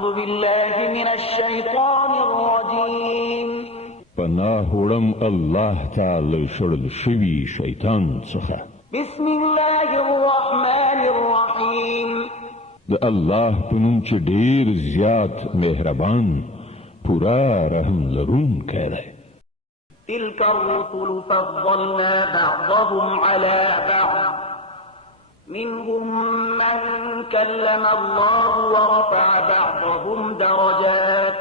أعوذ بالله من الشيطان الرجيم پناه وړم الله تعالی شړل شوي شیطان څخه. بسم الله الرحمن الرحيم د الله په نوم چې ډېر زیات مهربان پورا رحم لرونکی دی. تلك الرسل فضلنا بعضهم على بعض منهم من كلم الله ورفع بعضهم درجات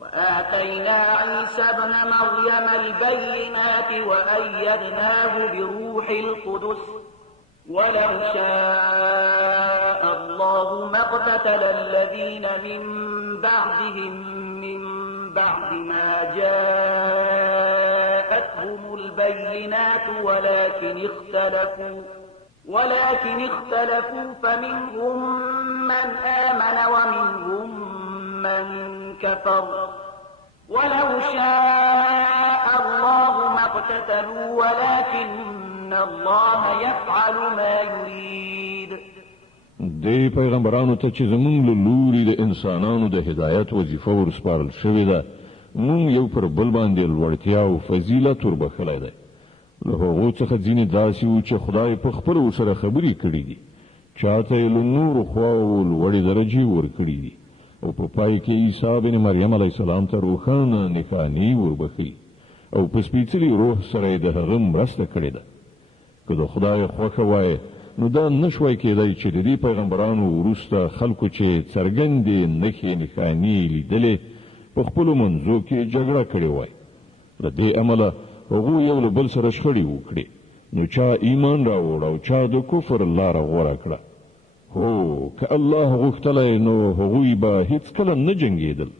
وآتينا عيسى ابن مريم البينات وأيدناه بروح القدس ولو شاء الله ما اقتتل الذين من بعدهم من بعد ما جاءتهم البينات ولكن اختلفوا فمنهم من آمن ومنهم من كفر ولو شاء الله ما اقتتلوا ولكن الله يفعل ما يريد. دی پیغمبرانو ته چې زمونږ له لوري د انسانانو د هدایت وظیفه ورسپارل شوې ده، مونږ یو پر بل باندې لوړتیا او فضیلت وربخلی دی. له هغو څخه ځینې داسې وو چې خدای په خپلو ورسره خبرې کړي دي، چاته یې له نورو خواوو لوړې درجې ورکړي دي، او په پای کې عیسی بن مریم علیه السلام ته روښانه نښانې وربښلي او په سپېڅلي روح سره یې د هغه مرسته کړې ده. که د خدای خوښه وای نو دا نشوای کېدی چې د دې پیغمبرانو وروسته خلکو چې څرګندې نښې نښانې لیدلې په خپلو منځو کې جګړه کړې وای. له دې امله هغوی یو له بل سره شخړې وکړې، نو چا ایمان راوړ او چا د کفر لاره غوره کړه. هو که الله غوښتلی نو هغوی به هیڅکله نه جنګېدل،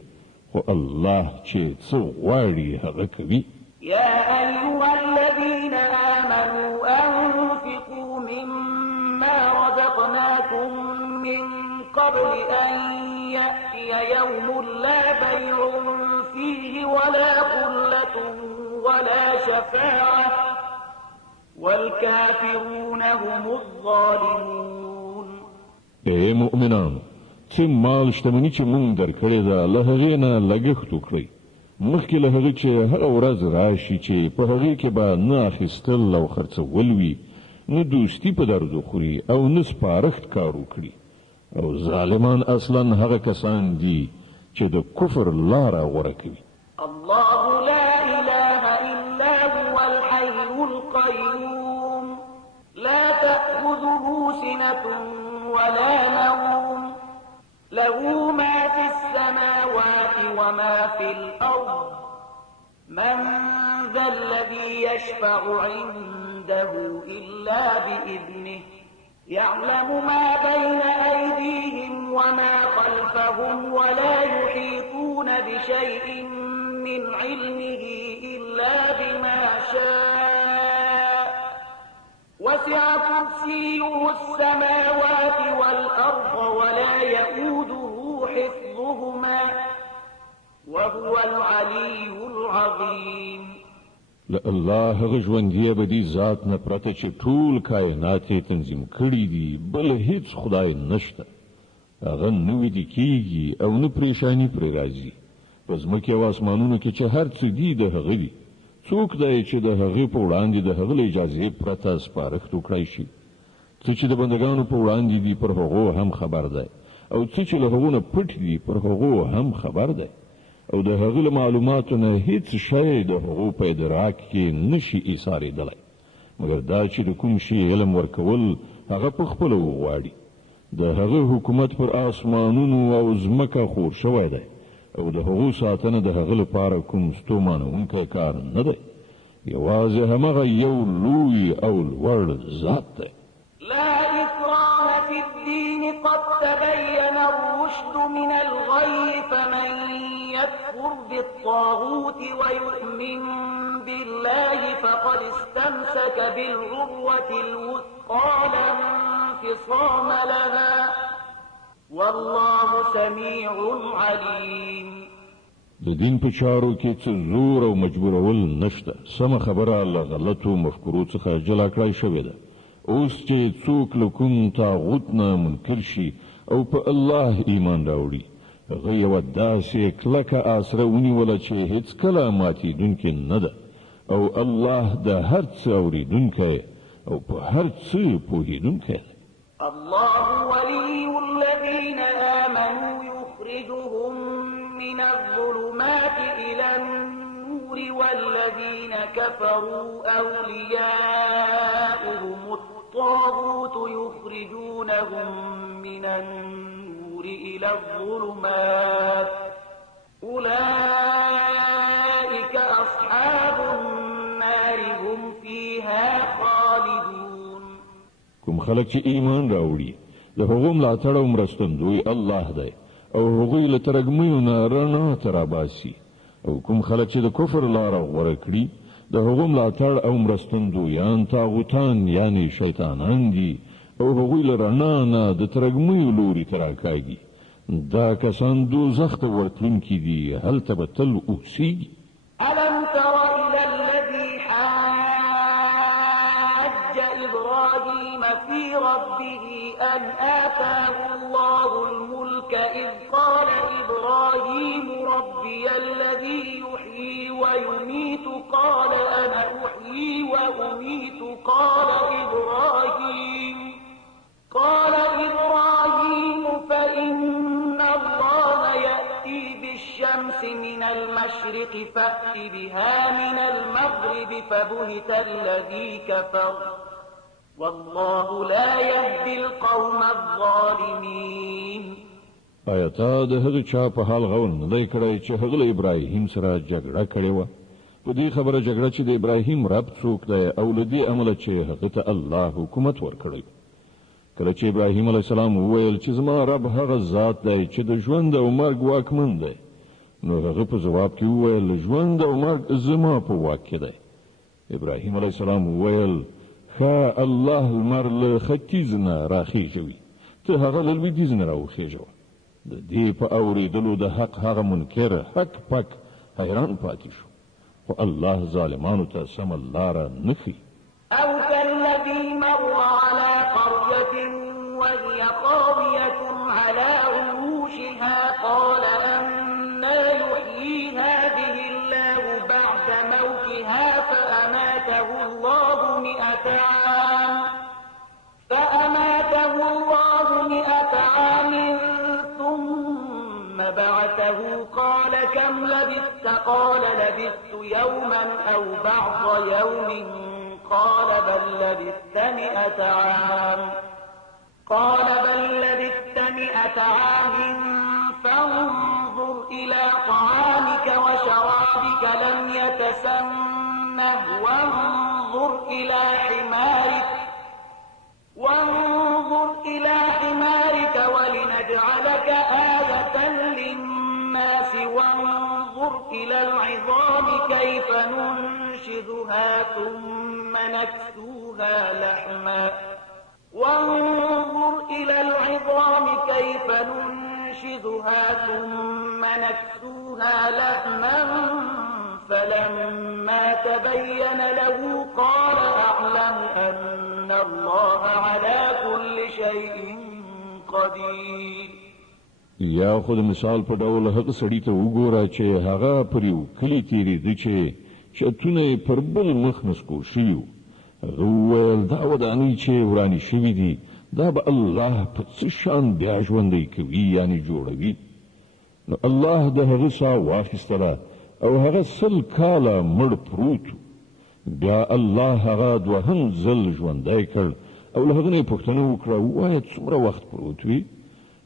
خو الله چې څه غواړي هغه کوي. يا أيها الذين آمنوا أنفقوا مما رزقناكم من قبل أن يأتي يوم لا بيع فيه ولا خلة ولا شفاعة والكافرون هم الظالمون. ای مؤمنانو، څه مال شتمني چې مونږ درکړې ده له هغې نه لګښت وکړئ، مخکې له هغې چې هغه ورځ راشي چې په هغې کې به نه اخیستل او خرڅول وي، نه دوستي په درد وخوري او نه سپارښت کار وکړي. او ظالمان اصلا هغه کسان دي چې د کفر لاره غوره کوي. الله لا إله إلا هو الحي القيوم لا تأخذه سنة ولا نوم له ما في السماوات وما في الأرض من ذا الذي يشفع عنده إلا بإذنه يعلم ما بين أيديهم وما خلفهم ولا يحيطون بشيء من علمه إلا بما شاء وسع كرسيه السماوات والأرض ولا يؤوده حفظهما وهو العلي العظيم. الله هغه ژوندی ابدي ذات نه پرته چې ټول کائنات یې تنظیم کړي دي، بل هیڅ خدای نشته. هغه نه ویده کېږي او نه پریشاني پرې راځي. په ځمکې او اسمانونو کې چې هر څه دي د هغه دي. څوک دی چې د هغې په وړاندې د هغه له اجازې پرته سپارښت وکړی شي؟ څه چې د بندګانو په وړاندې دي پر هغو هم خبر دی، او څه چې له هغو نه پټ دي پر هغو هم خبر دی. او د هغه له معلوماتو نه هیڅ شی د هغو په ادراک کې نشي ایسارېدلی، مګر دا چې د کوم شي علم ورکول هغه په خپله وغواړي. د هغه حکومت پر آسمانونو او ځمکه خور شوی دی، او د هغو ساتنه د هغه لپاره کوم ستومانونکی کار نه دی. یوازې همغه یو لوی او لوړ ذات دی. لا إكراه في الدين قد تبين الرشد من الغي فمن يكفر بالطاغوت ويؤمن بالله فقد استمسك بالعروة الوثقى لا انفصام لها والله سميع عليم. د دین په چارو کې څه زور او مجبورول نشته. سمه خبره له غلطو مفکورو څخه جلا کړای شوې ده. اوس چې څوک له کوم طاغوت نه منکر شي او په الله ایمان راوړي هغه یوه داسې کلکه آسره ونیوله چې هیڅکله ماتېدونکې نه ده او الله د هر څه اورېدونکی او په هر څه پوهېدونکی ده. الله ولي الذين آمنوا يخرجهم من الظلمات إلى النور والذين كفروا أولياؤهم الطاغوت يخرجونهم من النور إلى الظلمات أولئك أصحاب النار هم فيها خالدون. کوم خلک چې ایمان راوړي د هغو ملاتړ او مرستندوی الله دی او هغوی له ترږمیو نه رڼا ته راباسي او کوم خلک چې د کفر لاره غوره کړي د هغو ملاتړ او مرستندویان طاغوتان یعنی شیطانان دي او هغوی له رڼا نه د ترږمیو لوري ته راکاږي. دا کسان دوزخ ته ورتلونکي دي، هلته به تل اوسیږي. ألم تر إلى الذي حاج إبراهيم في ربه أن آتاه الله الملك إذ قال إبراهيم ربي الذي يحيي ويميت قال أنا أحيي وأميت قال إبراهيم فإن الله يأتي بالشمس من المشرق فأت بها من المغرب فبهت الذي كفر والله لا يهدي القوم الظالمين. آیتا د هغه چا په حال غول نه دی کړی چې هغه له ابراهیم سره جګړه کړې وه. په دې خبره جګړه چې د ابراهیم رب څوک دی او له دې امله چې هغه ته الله حکومت ورکړی. کله چې ابراهیم علیه السلام وویل چې زما رب هغه ذات دی چې د ژوند او مرګ واکمن دی، نو هغه په ځواب کې وویل ژوند او مرګ زما په واک کې دی. ابراهیم علیه السلام وویل ښه الله لمر له ختیځ نه راخېژوي، ته هغه له لویدیځ نه راوخېژوه. د دې په اورېدلو د حق هغه منکر حق پک حیران پاتې شو، خو الله ظالمانو ته سمه لاره نه ښیي. أو كالذي مر على قرية وهي خاوية على عروشها قال أنى يحيي هذه الله بعد موتها فأماته الله 100 عام ثم بعثه قال كم لبثت قال لبثت يوما أو بعض يوم قال بل لبثت 100 عام فانظر إلى طعامك وشرابك لم يتسنه وانظر إلى حمارك ولنجعلك آية للناس وانظر إلى العظام كيف ننشزها ثم نكسوها لحما فلما تبين له قال أعلم أن الله على كل شيء قدير. یا خود مثال په ډول هغه سړی ته وګوره چې هغه پر یو کلي تېرېده چې چتونه یې پر بل مخ نسکور شوي وو. هغه وویل دا ودانۍ چې ورانې شوي دي دا به الله په څه شان بیا ژوندی کوي یعنې جوړوي. نو الله د هغه ساه واخیستله او هغه 100 کاله مړ پروت و. بیا الله هغه دوهم ځل ژوندی کړ او له هغه نه یې پوښتنه وکړه ووایه څومره وخت پروت وي؟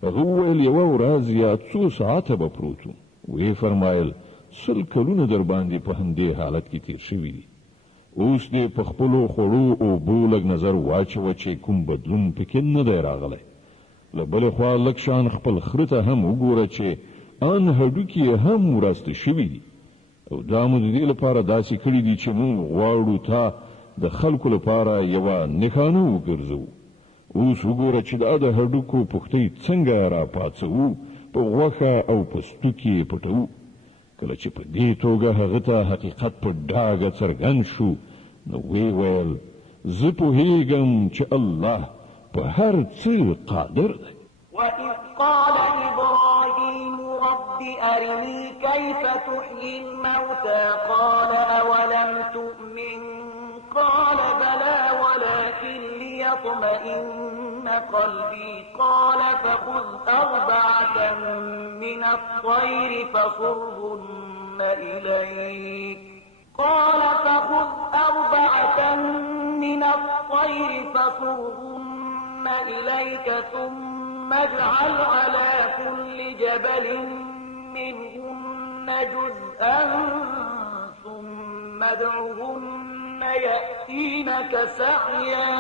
هغه وویل یوه ورځ یا 2 ساعته به پروت و. ویې فرمایل 100 کلونه در باندې په همدې حالت کې تیر شوي دي. اوس دې په خپلو خوړو اوبو لږ نظر واچوه چې کوم بدلون پکې نه دی راغلی. له بلې خوا لږ شان خپل خره ته هم وګوره چې ان هډوکي یې هم وراسته شوي دي. او دا مو د دې لپاره داسې کړي دي چې موږ غواړو تا د خلکو لپاره یوه نښانه وګرځوو. اوس وګوره چې دا د هډوکو پوښتۍ څنګه راپاڅوو، په غوښه او په ستوکي یې پټوو. کله چې په دې توګه هغه ته حقیقت په ډاګه څرګند شو نو ویې ویل زه پوهېږم چې الله په هر څه قادر دی. وإذ قال إبراهيم أرني كيف تحيي الموتى قال أولم تؤمن قال بلى ولكن ليطمئن قلبي قال فخذ أربعة من الطير فصرهن إليك قال فخذ أربعة من الطير فصرهن إليك ثم اجعل على كل جبل منهن جزءا ثم ادعهن يأتينك سعيا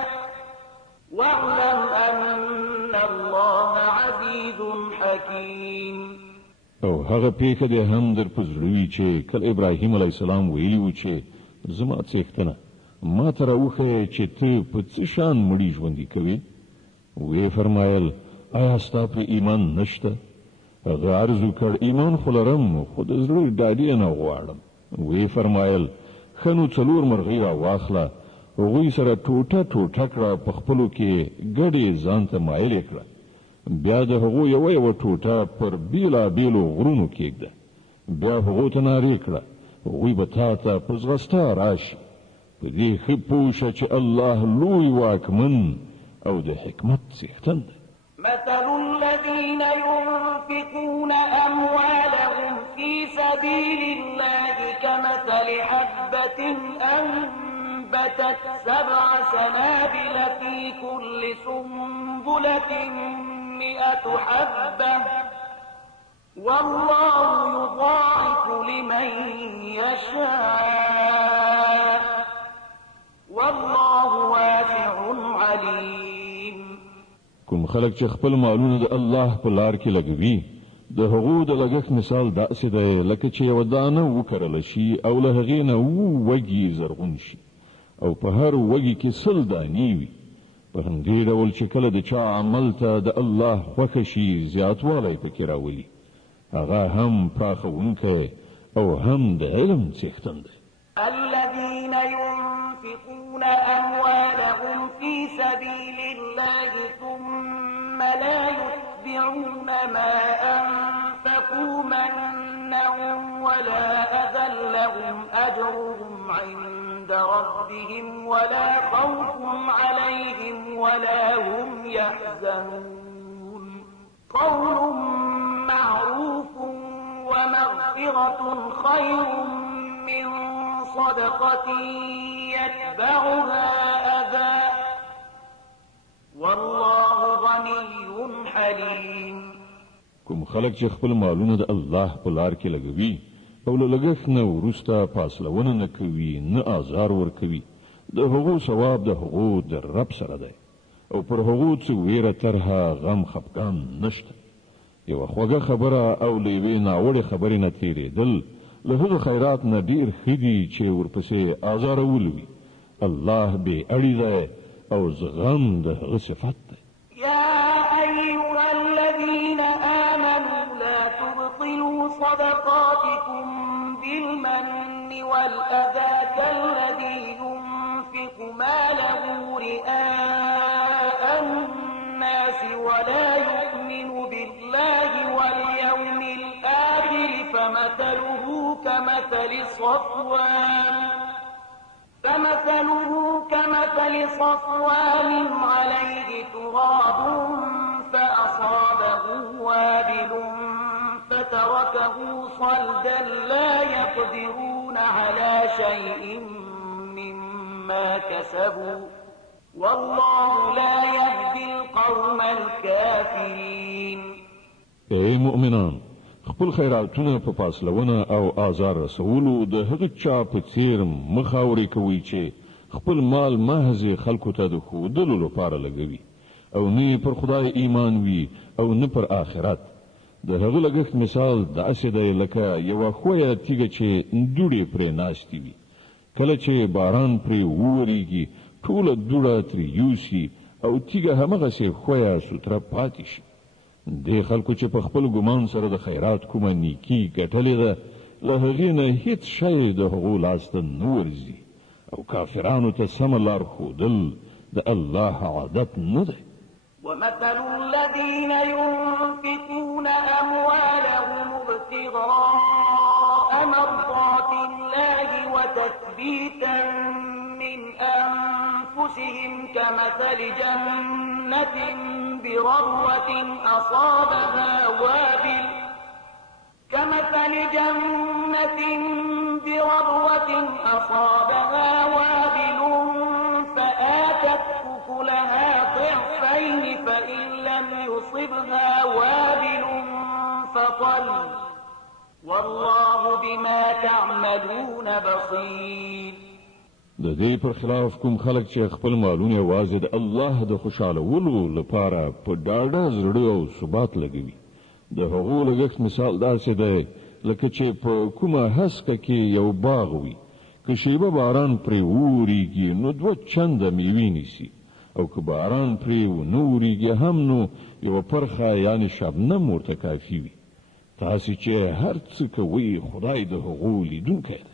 واعلم أن الله عزيز حكيم. او هغه پیښه د هم در پزړوي چې کله ابراهیم علیه السلام ویلی و چې زما څښتنه ما ته راوښیه چې ته په څه شان مړي ژوندي کوې. وی فرمایل آیا ستا پرې ایمان نشته؟ هغه عرض وکړ ایمان خو لرم خو د زړه ډاډي نه غواړم. وی فرمایل ښه نو 4 مرغۍ راواخله هغوی سره ټوټه ټوټه کړه په خپلو کې ګډې ځان ته مایلې کړه بیا د هغو یوه ټوټه پر بیلابیلو غرونو کېږده بیا هغو ته نارې کړه هغوی به تا ته په ځغستا راشي. په دې ښه پوه شه چې الله لوی واکمن او د حکمت څښتن دی. مثل الذين ينفقون أموالهم في سبيل الله كمثل حبة أنبتت 7 سنابل في كل سنبلة 100 حبة والله يضاعف لمن يشاء والله واسع عليم. کوم خلک چې خپل مالونه د الله په لار کې لګوي د هغو د لګښت مثال داسې دی لکه چې یوه دانه وکرله شي او له هغې نه وږي زرغون شي او په هر وږي کې 100 دانې وي. په همدې ډول چې کله د چا عمل ته د الله خوښه شي زیاتوالی پکې راولي هغه هم پراخوونکی او هم د علم څښتن دی. الذين ينفقون أموالهم في سبيل الله ثم لا يتبعون ما أنفقوا منا ولا أذى لهم أجرهم عند ربهم ولا خوف عليهم ولا هم يحزنون. قول معروف ومغفرة خير من صدقة يتبعها أذى والله غني حليم. کوم خلک چې خپل مالونه د الله په لار کې لګوي او له لګښت نه وروسته فاصلونه نه کوي نه آزار ورکوي د هغو ثواب د هغو د رب سره دی او پر هغو څه ویره ترها غم خفګان نشته. یوه خوږه خبره او له یوې ناوړې خبرې نه تېرېدل له هغه خیرات نه ډېر ښه دي چې ورپسې آزارول وي. الله بې اړي دی او زغم د هغه صفت دی. يا أيها الذين آمنوا لا تبطلوا صدقاتكم بالمن والأذى كالذي ينفق ماله رئاء الناس ولا يؤمن بالله واليوم الآخر فمثله كمثل صفوان عليه تراب فأصابه وابل فتركه صلدا لا يقدرون على شيء مما كسبوا والله لا يهدي القوم الكافرين. ای مؤمنان خپل خیراتونه په فاصلونه او آزار رسولو د هغه چا په څیر مخاوري کوي چې خپل مال محض خلکو ته د ښودلو لپاره لګوي او نه پر خدای ایمان وي او نه پر آخرت. د هغه لګښت مثال داسې دی لکه یوه ښویه تیږه چې دوړې پرې ناستې وي. کله چې باران پرې وورېږي ټوله دوړه ترې یوسي او تیږه همغسې ښویه سوتره پاتې شي. د خلکو چې په خپل ګمان سره د خیرات کومه نیکي ګټلې ده له هغې نه هیڅ شی د هغو لاس ته نه ورځي او کافرانو ته سمه لار ښودل د الله عادت نه دی. ومثل الذين ينفقون أموالهم ابتغاء مرضات الله وتثبيتا من أنفسهم كمثل جنة بربوة أصابها وابل فآتت أكلها ضعفين فإن لم يصبها وابل فطل والله بما تعملون بصير. د دې پر خلاف کوم خلک چې خپل مالونه یوازې د الله د خوشالولو لپاره په ډاډه زړه او ثبات لګوي، د هغو لګښت مثال داسې دی لکه چې په کومه هسکه کې یو باغ وي، که شیبه باران پرې وورېږي نو 2 چنده میوې نیسي، او که باران پرې ونه وورېږي هم نو یوه پرخه یعنې شبنم ورته کافي وي. تاسې چې هر څه کوئ خدای د هغو لیدونکی دی.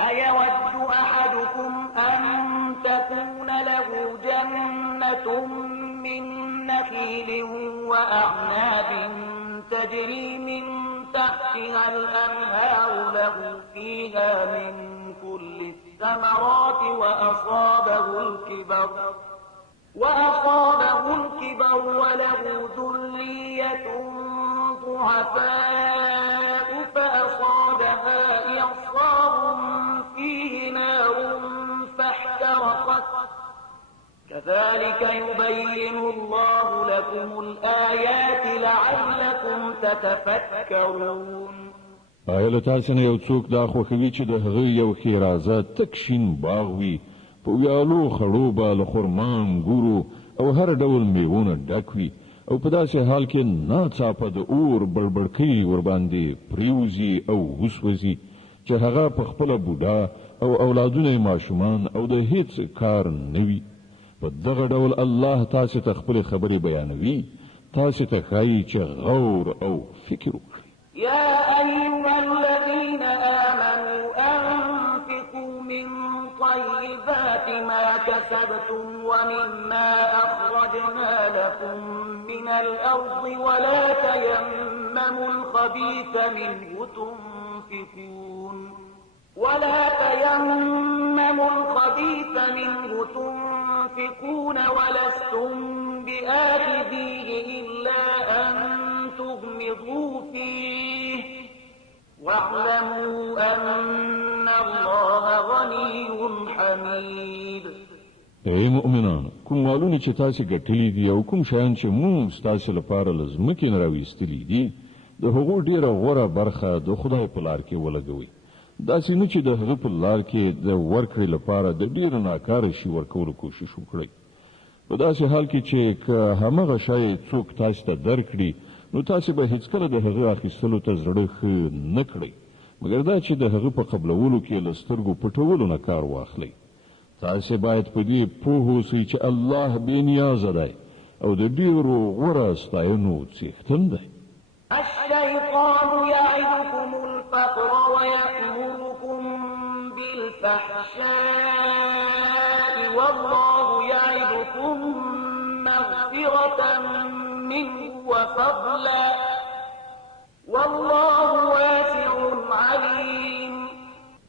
أيود أحدكم أن تكون له جنة من نخيل وأعناب تجري من تحتها الأنهار له فيها من كل الثمرات وأصابه الكبر وله ذرية ضعفاء فأصابها إعصار فيه نار فاحترقت كذلك يبين الله لكم الآيات لعلكم تتفكرون. آیا تاسو نه یو څوک دا خوښوي چې د هغه یو ښېرازه تک شین باغ وي، په ویالو خړوبه له خرما انګورو او هر ډول میوونه ډک وي، او په داسې حال کې ناڅاپه د اور بړبړکۍ ورباندې پریوزي او وسوځي چې هغه په خپله بوډا او اولادونه ماشومان او د هیڅ کار نه وي. په دغه ډول الله تاسو ته خپل خبرې بیانوي، تاسو ته ښایي چې غور او فکر وکړئ. يا أيها الذين آمنوا أنفقوا من طيبات ما كسبتم ومما أخرجنا لكم من الأرض ولا تيمموا الخبيث منه تنفقون ولستم بآخذيه إلا أن تغمضوا فيه واعلموا أن الله غني حميد. ای مؤمنان، کوم مالونه چې تاسو ګټلي دي او کوم شیان چې موږ تاسو لپاره لازمکې نه راوېستلي دي، د هغو ډیره غوره برخه د خدای په لار کې ولګوئ. داسې نه چې د هغه په لار کې د ورکړې لپاره د ډیره ناکاره شي ورکولو کوشش وکړئ. په داسې حال کې چې که همغه شی څوک تاسو ته درکړي نو تاسو به هیڅکله د هغه اخیستلو ته زړه ښه نه کړئ، مګر دا چې د هغه په قبلولو کې له سترګو پټولو نه کار واخلئ. تاسو باید په دې پوه اوسئ چې الله بې نیازه دی او د ډیرو غوره ستاینو څښتن دی. الشيطان يعدكم الفقر ويأمركم بالفحشاء والله يعدكم مغفرة منه وفضلا والله واسع عليم.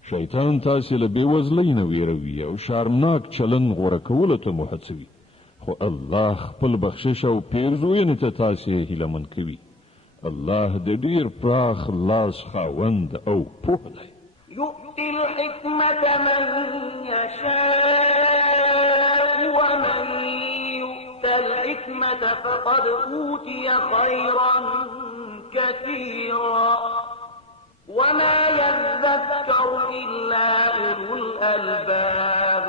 شیطان تاسو له بېوزلۍ نه ویروي او شرمناک چلن غوره کولو ته مو هڅوي، خو الله خپل بخشش او پیرزوینې ته تاسو هیلهمن کوي. الله د ډیر پراخ لاس خاوند او پوه دی. يؤتي الحكمة من يشاء ومن يؤت الحكمة فقد أوتي خيرا كثيرا وما يذكر إلا أولو الألباب.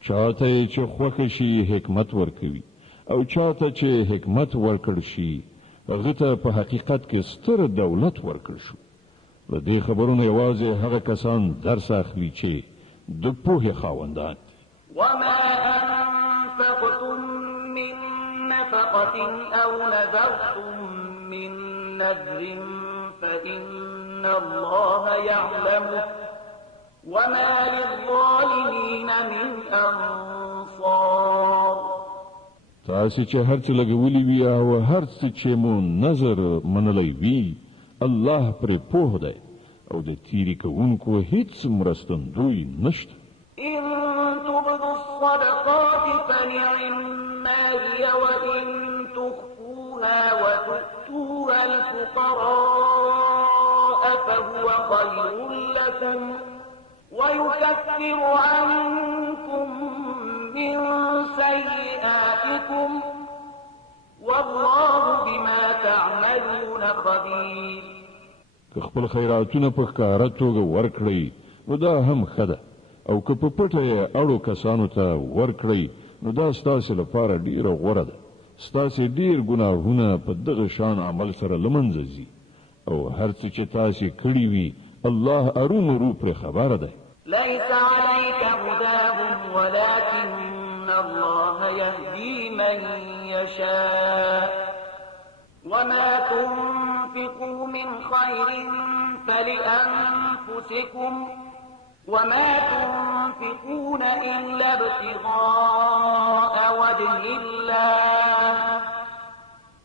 چاته چې خوښ شي حکمت ورکوي او چاته چې حکمت ورکړ شي هغه ته په حقیقت کې ستر دولت ورکړ شو. له دې خبرونو یوازې هغه کسان درس اخلي چې د پوهې خاوندان دي. وما أنفقتم من نفقة أو نذرتم من نذر فإن الله يعلمه وما للظالمين من أنصار. تاسو چې هر څه لګولي وي او هر څه چې مو نظر منلی وي الله پرې پوه دی. او د تیری کوونکو هیڅ مرستندوی نشته. إن تبدوا الصدقات فنعما هي وإن تخفوها وتؤتوها الفقراء فهو خير لكم ويكفر عنكم من سيئاتكم والله بما تعملون خبير. که خپل خیراتونه په ښکاره توګه ورکړئ نو دا هم ښه ده، او که په پټه یې اړو کسانو ته ورکړئ نو دا ستاسې لپاره ډیره غوره ده. ستاسې ډیر ګناهونه په دغه شان عمل سره له منځه ځي، او هر څه چې تاسې کړي وي الله ارومرو پرې خبره ده. ليس عليك هداهم ولكن الله يهدي من يشاء وما تنفقوا من خير فلأنفسكم وما تنفقون إلا ابتغاء وجه الله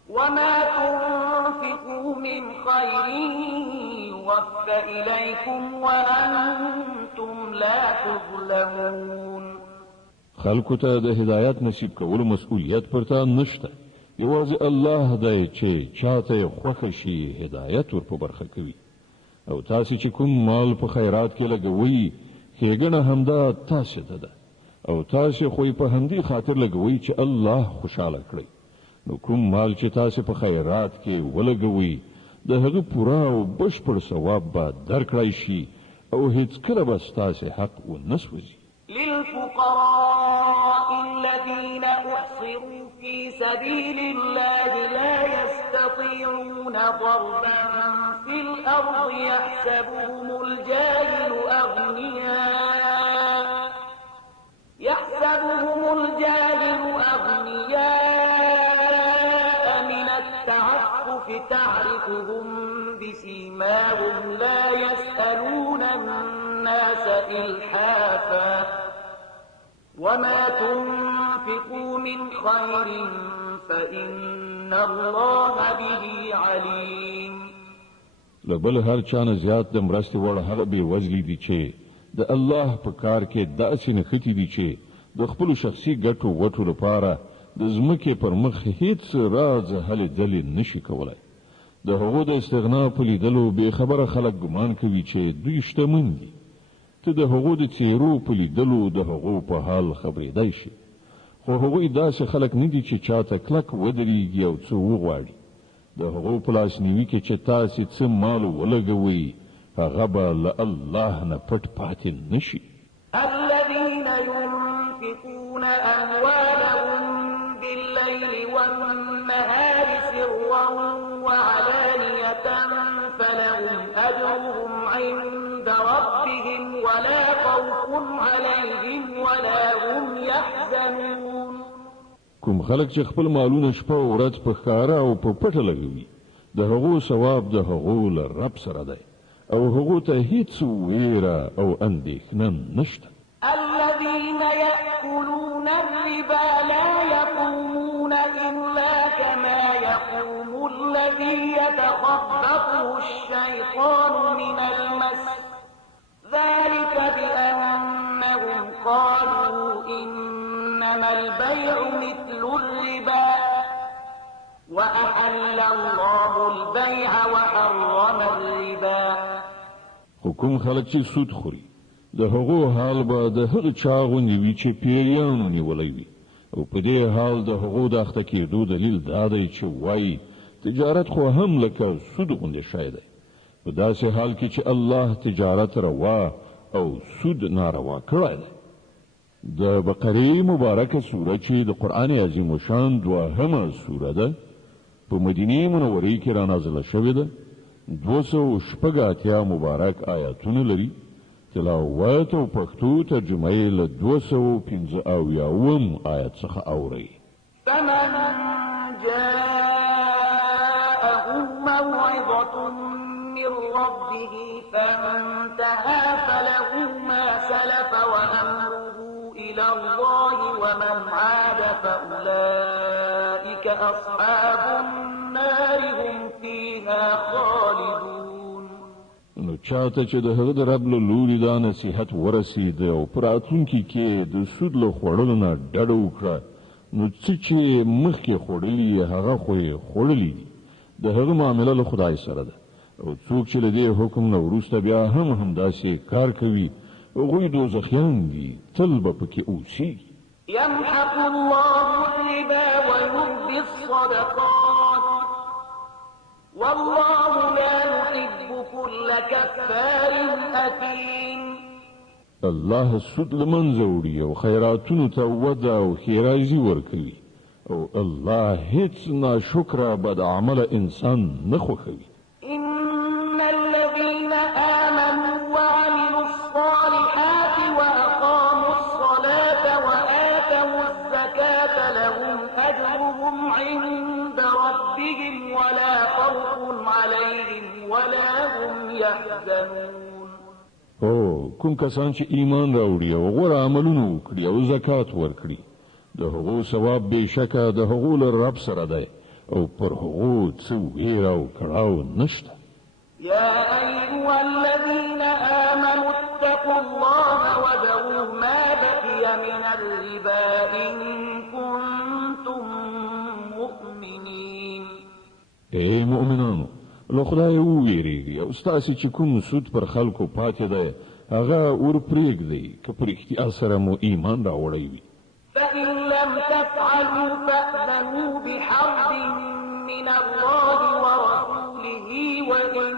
وما تنفقوا من خير يوفى إليكم وأنتم لا تظلمون. خلکو ته د هدایت نصیب کولو مسؤلیت پرته نشته، یوازې الله دی چې چاته خوښ شي هدایت ور په برخه کوي. او تاسو چې کوم مال په خیرات کې لګوي ښېګڼه همدا تاسو ته ده، او تاسو خو په همدې خاطر لګوي چې الله خوشاله کړي. نو کوم مال چې تاسو په خیرات کې ولګوي د هغه پوره او بشپړ ثواب به درکړای شي او هیڅ کله به ستاسو حق ونسوځي. للفقراء الذين أحصروا في سبيل الله لا يستطيعون ضربا في الأرض يحسبهم الجاهل أغنياء من التعفف تعرفهم بسيماهم لا يسألون الناس إلحافا وما تنفقوا من خير فإن الله به عليم. لبل هر چانه زیات د مرستې وړ هغه بې وزلي دي چې د الله په کار کې داسې نښتې دي چې د خپلو شخصي ګټو وټو لپاره د ځمکې پر مخ هیڅ راز هلې ځلې نشي کولی. د هغو د استغنا په لیدلو بې خبره خلک ګمان کوي چې دوی شتمن دي. ته د هغو د څېرو په لیدلو د هغو په حال خبرېدای شي، خو هغوی داسې خلک نه دي چې چاته کلک ودرېږي او څه وغواړي. د هغو په لاسنیوي کې چې تاسې څه مال ولګوئ هغه به له الله نه پټ پاتې نشي. الذين ينفقون أموالهم بالليل والنهار سرا وعلانية فلهم أجرهم عند ربهم ولا خوف عليهم ولا هم يحزنون. کوم خلک چې خپل مالونه شپه او ورځ په ښکاره او په پټه لګوي د هغو ثواب د هغو له رب سره دی، او هغو ته هیڅ ویره او اندېښنه نشته. الذين يأكلون الربا لا يقومون إلا كما يقوم الذي يتخبطه الشيطان من المس ذلك بأنهم قالوا إنما البيع مثل الربا وأحل الله البيع وحرم الربا. حکم خلک چې سود خوري د هغو حال به د هغه چا غوندې وي چې پیریانو نیولی وي، او په دې حال د هغو د اخته کېدو دلیل دا دی چې وایي تجارت خو هم لکه سود غوندې شی دی، په داسې حال کې چې الله تجارت روا او سود ناروا کړی دی. د بقرې مبارکه سوره چې د قرآن عظیم شان دوهمه سوره ده په مدینه منورې کې را نازله شوې ده. 280 مبارک آیاتونه لري. تلاوت او پښتو ترجمه یې له 215 آیت څخه اوري. فمن جاءه موعظة من ربه فانتهى فله ما سلف وأمره إلى الله ومن عاد فأولئك أصحاب النار هم فيها خالدون. نو چاته چې د هغه د رب له لوري دا نصیحت ورسېده او په راتلونکي کې د سود له خوړلو نه ډډه وکړه نو څه چې مخکې خوړلي هغه خو یې خوړلي دي د هغه معامله له خدای سره ده او څوک چې له دې حکم نه وروسته بیا هم همداسې کار کوي هغوی دوزخیان دي تل به پکې اوسېږي يمحق الله الربا ويربي الصدقات والله لا يحب كل كفار أثيم الله سود لمنځه وړي او خیراتونو ته وده او ښېرازي ورکوي او الله هیڅ ناشکره بد عمله انسان نه خوښوي إن الذين آمنوا وعملوا الصالحات وأقاموا الصلاة وآتوا الزكاة لهم أجرهم عند ربهم ولا خوف عليهم ولا هم يحزنون کوم کسان چې ایمان راوړي او غوره عملونه وکړي او زکات ورکړي د هغو ثواب بېشکه د هغو له رب سره دی او پر هغو څه ویره او کړاو نشته يا أيها الذين آمنوا اتقوا الله وذروا ما بقي من الربا إن كنتم مؤمنين ای مؤمنانو له خدای وویریږئ او ستاسې چې کوم سود پر خلکو پاتې دی هغه ور پرېږدئ که په رښتیا سره مو ایمان راوړی وي فإن لم تفعلوا فأذنوا بحرب من الله ورسوله وإن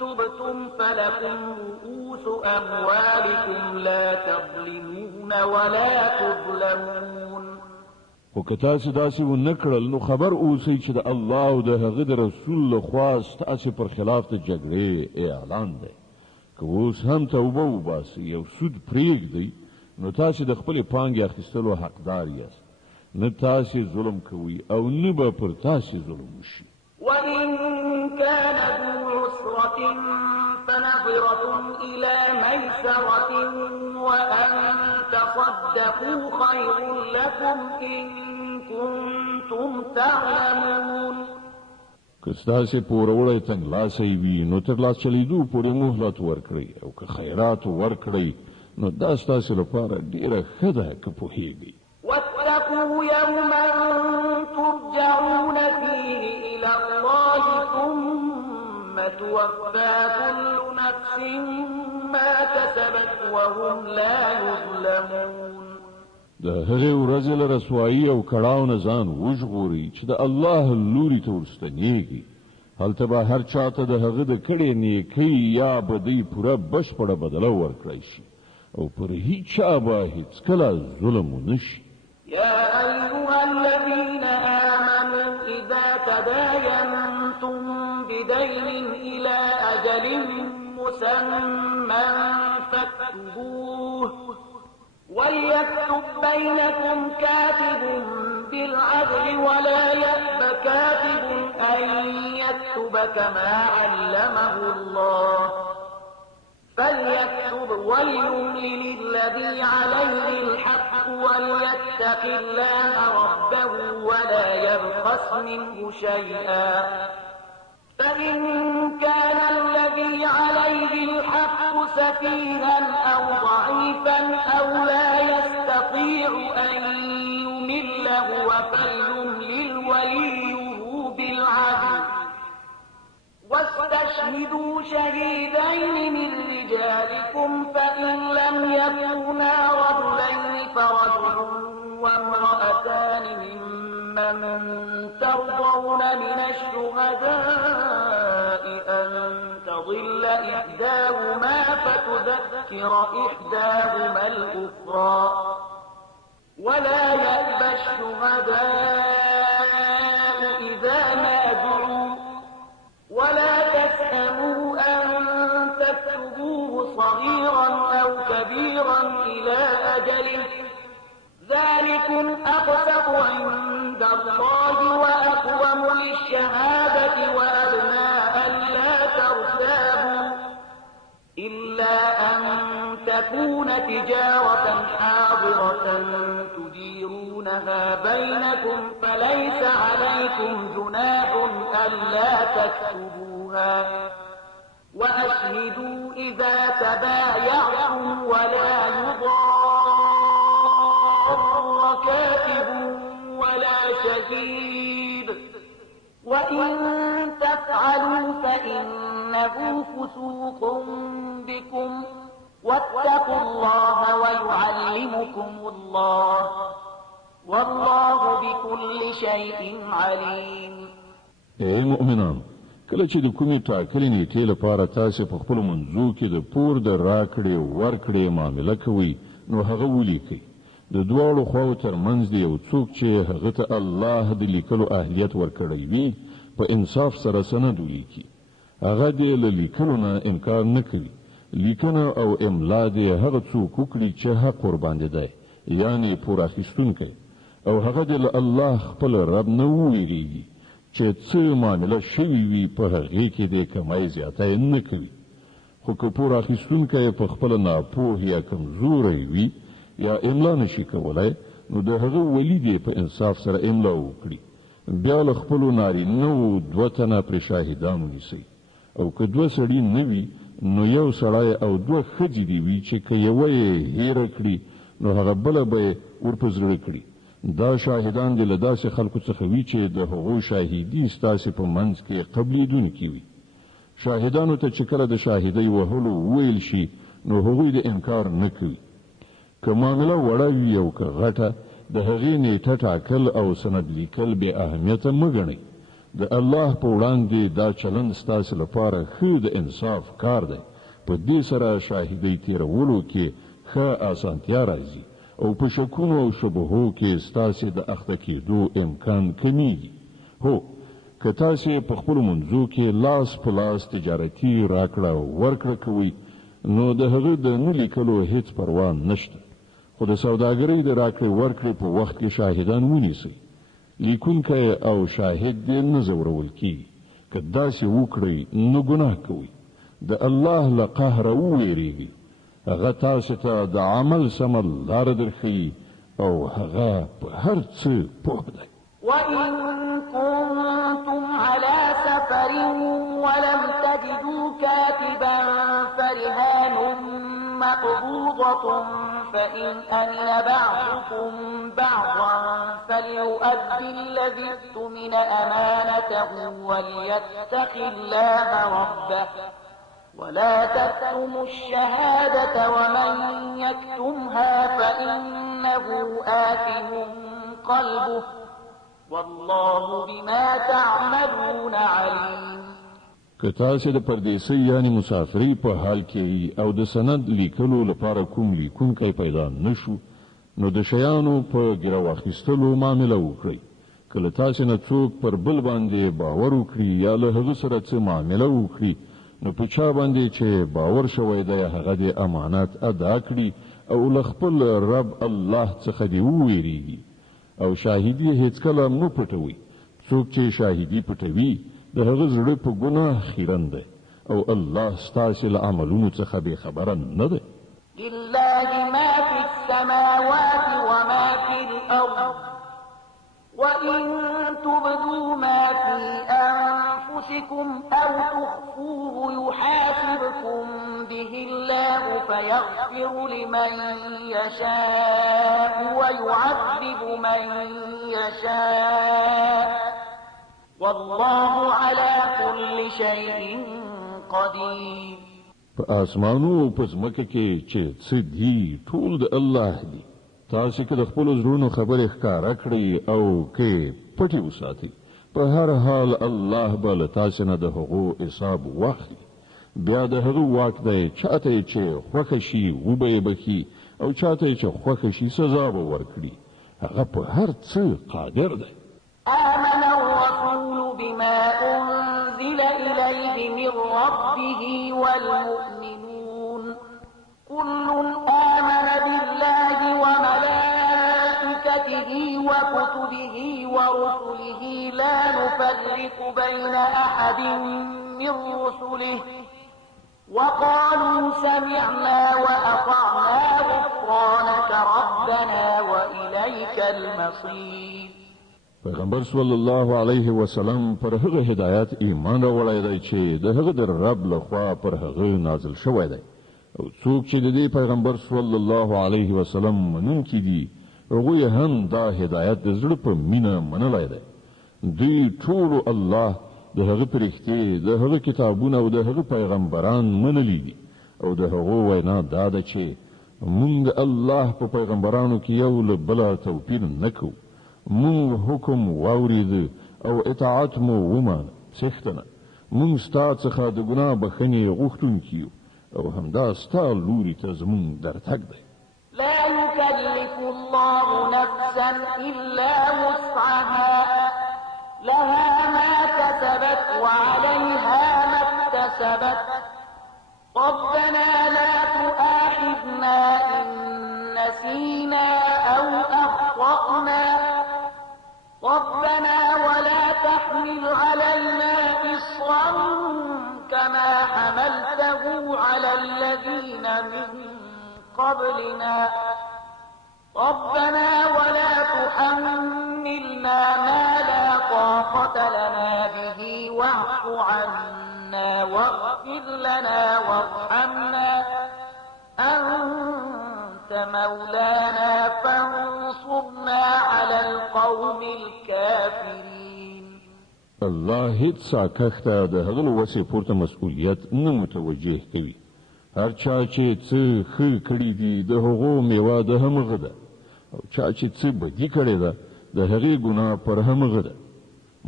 تبتم فلكم رؤوس أموالكم لا تظلمون ولا تظلمون خو که تاسې داسې ونه کړل نو خبر اوسئ چې د الله او د هغه د رسول له خوا ستاسې پر خلاف د جګړې اعلان دی که اوس هم توبه وباسئ او سود پرېږدئ نو تاسې د خپلې پانګې اخیستلو حقدار یاست نه تاسې ظلم کوئ او نه به پر تاسې ظلم وشي وإن كان ذو عسرة فنظرة إلى ميسرة وأن تصدقوا خير لكم إن كنتم تعلمون که ستاسې پوروړی تنګلاسی وي نو تر لاس چلیدو پورې مهلت ورکړئ او که خیرات ورکړئ نو دا ستاسې لپاره ډېره ښه ده که پوهېږئ واتقوا يوما ترجعون فيه إلى الله ثم توفى كل نفس ما كسبت وهم لا يظلمون د هغې ورځې له رسوایي او کړاو نه ځان وژغورئ چې د الله لوري ته ورستنېږي هلته به هر چاته د هغه د کړې نیکۍ یا بدۍ پوره بشپړه بدله ورکړی شي او پر هیچا به هیڅکله ظلم ونه شي يا أيها الذين آمنوا إذا تداينتم بدين إلى أجل مسمى فاكتبوه وليكتب بينكم كاتب بالعدل ولا يأب كاتب أن يكتب كما علمه الله فليكتب وليملل الذي عليه الحق وليتق الله ربه ولا يبخس منه شيئا فإن كان الذي عليه الحق سفيها أو ضعيفا أو لا يستطيع أن يمل هو فليملل وليه بالعدل واستشهدوا شهيدين من رجالكم فإن لم يكونا رجلين فرجل وامرأتان ممن ترضون من الشهداء أن تضل إحداهما فتذكر إحداهما الأخرى ولا يأبى الشهداء إذا ما دعوا ولا تسأموا أن تكتبوه صغيرا أو كبيرا إلى أجله ذلكم أقسط عند الله وأقوم للشهادة وأدنى ألا ترتابوا إلا أن تكون تجارة حاضرة تديرونها بينكم فليس عليكم جناح ألا تكتبوها وأشهدوا إذا تبايعتم ولا يضار كاتب ولا شهيد وإن تفعلوا فإنه فسوق بكم واتقوا الله ويعلمكم الله والله بكل شيء عليم. اے مؤمنان، کله چې د کومې ټاکلې نیټې لپاره تاسو په خپل منځو کې د پور د راکړې ورکړې معامله کوي، نو هغه ولیکئ. د دواړو خواو ترمنځ دی یو څوک چې هغه ته الله د لیکلو اهلیت ورکړی وي په انصاف سره سند ولیکي. هغه دې له لیکلو نه انکار نه کوي. لیکنه او املا دې هغه څوک وکړي چې حق ورباندې دی، یعنی پور اخیستونکی، او هغه دې له الله خپل رب نه وویریږي چې څه معامله شوي وي په هغې کې دې کمای زیاتی نه کوي. خو که پور اخیستونکی په خپله ناپوه یا کمزوری وي یا املا نشي کولای، نو د هغه ولی دې په انصاف سره املا وکړي. بیا له خپلو نارینه‌و 2 تنه پرې شاهدان ونیسئ، او که 2 سړي نه وي نو یو سړی او 2 ښځې دې وي چې که یوه یې هیره کړي نو هغه بله به یې ورپه زړه کړي. دا شاهدان دې له داسې خلکو څخه وي چې د هغو شاهدي ستاسې په منځ کې قبلېدونکي وي. شاهدانو ته چې کله د شاهدۍ وهلو وویل شي نو هغوی د انکار نه کوي. که معامله وړه وي او که غټه، د هغې نیټه ټاکل او سند لیکل بې اهمیته مه ګڼئ. د الله په وړاندې دا چلند ستاسې لپاره ښه د انصاف کار دی. په دې سره شاهدۍ تېرولو کې ښه اسانتیا راځي او په شکونو او شبهو کې ستاسې د اخته کېدو امکان کمیږي. هو، که تاسې په خپلو منځو کې لاس په لاس تجارتي راکړه ورکړه کوئ، نو د هغه د نه لیکلو هیڅ پروا نشته. خو د سوداګرۍ د راکړې ورکړې په وخت کې شاهدان ونیسئ. لیکونکی او شاهد دې نه ځورول کیږي. که داسې وکړئ نو ګناه کوئ. د الله له قهره وویریږئ. هغه تاسو ته د عمل سمه لاره درښیي او هغه په هر څه پوه دی. وإن كنتم على سفر ولم تجدوا كاتبا فرهان مقبوضة فإن أمن بعضكم بعضا فليؤدي الذي اؤتمن أمانته وليتق الله ربه ولا تكتموا الشهادة ومن يكتمها فإنه آثم قلبه والله بما تعملون عليم. که تاسو د پردیسۍ یعنی مسافرۍ په حال کې او د سند لیکلو لپاره کوم لیکونکی پیدا نشو، نو د شیانو په ګیره واخیستلو معامله وکړئ. کله تاسو نه څوک پر بل باندې باور وکړي یا له هغه سره څه معامله وکړي، نو په چا باندې چې باور شوی دی هغه د امانت ادا کړي او له خپل رب الله څخه دې وویریږي. او شاهدي هیڅکله مه پټوئ. څوک چې شاهدي پټوي د هغه زړه په ګناه خیرن دی او الله ستاسې له عملونو څخه بې خبره نه دی. لله ما في السماوات وما في الأرض وإن تبدوا ما في أنفسكم أو تخفوه يحاسبكم به الله فيغفر لمن يشاء ويعذب من يشاء والله على كل شيء قدير. په آسمانو او په ځمکه کې چې څه دي ټول د الله دي. تاسو که د خپلو زړونو خبرې ښکاره کړئ او که پټې وساتئ، په هر حال الله به له تاسو نه د هغو حساب واخلي. بیا د هغه واک دی چاته چې خوښه شي وبه یې بخي او چاته چې خوښه شي سزا به ورکړي. هغه په هر څه قادر دی. آمن الرسول بما أنزل إليه من ربه والمؤمنون كل آمن بالله وملائكته وكتبه ورسله لا نفرق بين أحد من رسله وقالوا سمعنا وأطعنا غفرانك ربنا وإليك المصير. پیغمبر صلی الله علیه وسلم پر هغه هدایت ایمان راوړی دی چې د هغه د رب لخوا پر هغه نازل شوی دی او څوک چې د دې پیغمبر صلی الله علیه وسلم منونکي دي هغوی هم دا هدایت د زړه په مینه منلی دی دوی ټولو الله د هغه پرښتې د هغه کتابونه او د هغه پیغمبران منلی دي او د هغو وینا دا ده چې مونږ د الله په پیغمبرانو کې یو له بله توپیر نه کوو مونږ حکم واورید او اطاعت مو ومانه څښتنه مونږ ستا څخه د ګناه بخښنې غوښتونکي یو او همدا ستا لوري ته زمونږ درتګ دی لا يكلف الله نفسا إلا وسعها لها ما كسبت وعليها ما اكتسبت ربنا لا تؤاخذنا إن نسينا أو أخطأنا ربنا ولا تحمل علينا إصرا كما حملته على الذين من قبلنا ربنا ولا تحملنا ما لا طاقة لنا به واعف عنا واغفر لنا وارحمنا أنت مولانا فانصرنا على القوم الكافرين الله هیڅ ساکښته د هغه وسې پورته مسؤلیت نه متوجه کوي هر چا چې څه ښه کړي دي د هغو میوه د همغه ده او چا چې څه بدي کړې ده د هغې ګناه پر همغه ده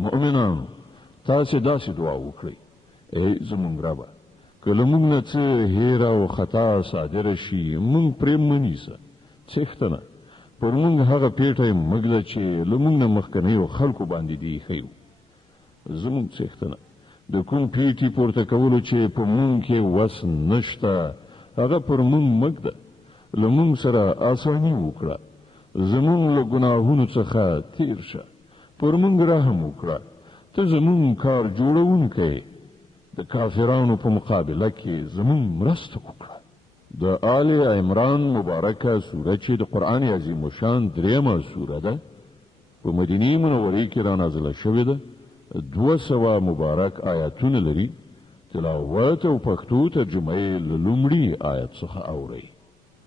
مؤمنانو تاسې داسې دعا وکړئ ای زموږ ربه که له موږ نه څه هیره او خطا صادره شي موږ پرې مه نیسه څښتنه پر موږ هغه پیټی مږده چې له موږ نه مخکنیو خلکو باندې دې ایښی و زموږ څښتنه د کوم پیټي پورته کولو چې په مونږ کې وس نشته هغه پر مونږ مږده له مونږ سره آساني وکړه زمونږ له ګناهونو څخه تیر شه پر مونږ رحم وکړه ته زمونږ کار جوړونکی د کافرانو په مقابله کې زمونږ مرسته وکړه د آل عمران مبارکه سوره چې د قرآن عظیم الشان درېیمه سوره ده په مدینې منورې کې را نازله شوې ده 200 مبارک آیاتونه لري تلاوت او پښتو ترجمه یې له لومړي آیت څخه اورئ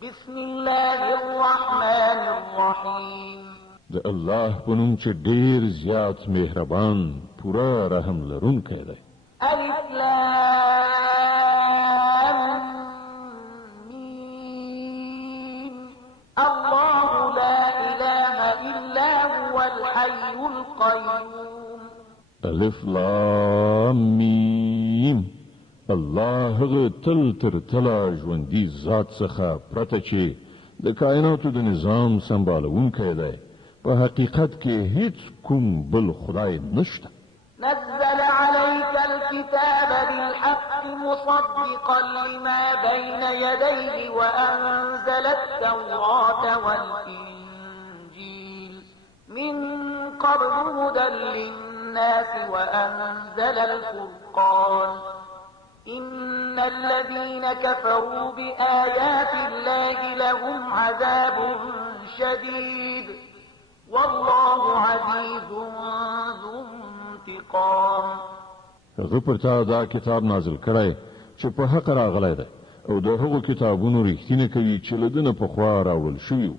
بسم الله الرحمن الرحیم د الله په نوم چې ډېر زیات مهربان پوره رحم لرونکی دی الف لام میم الله لا اله الا هو الحي القيوم الف لام میم الله هغه تل تر تله ژوندي ذات څخه پرته چې د کائناتو د نظام سمبالونکی دی په حقیقت کې هیڅ کوم بل خدای نشته نزل عليك الكتاب بالحق مصدقا لما بين يديه وأنزل التوراة والإنجيل من قبل هدى للناس وأنزل الفرقان إن الذين كفروا بآيات الله لهم عذاب شديد والله عزيز ذو انتقام هغه پر تا دا کتاب نازل کړی چې په حق راغلی دی او د هغو کتابونو ریښتینه کوي چې له دنه پخوا راوړل شوي وو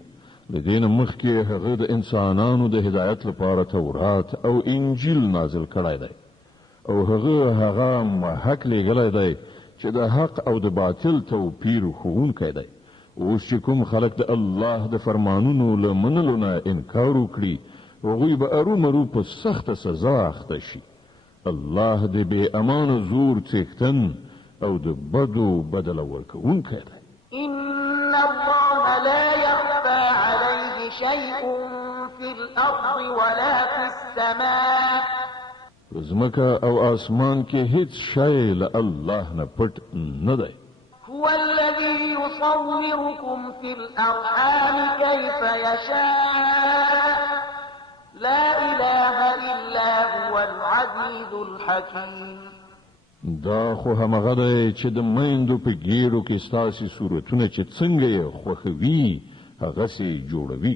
له دې نه مخکې هغه د انسانانو د هدایت لپاره تورات او انجیل نازل کړی دی او هغه محق لېږلی دی چې د حق او د باطل توپیر ښوونکی دی اوس چې کوم خلک د الله د فرمانونو له منلو نه انکار وکړي هغوی به ارومرو په سخته سزا اخته شي الله د بې امانه زور څښتن او د بدو بدله ورکوونکی دی إن الله لا يخفى عليه شيء في الأرض ولا في السماء زمکه او آسمان کې هیڅ شی له الله نه پټ نه دی هو الذي يصوركم في الأرحام كيف يشاء لا إله إلا هو العزيز الحكيم دا خو همغه دی چې د میندو په ګیرو کې ستاسې صورتونه چې څنګه یې خوښوي هغسې جوړوي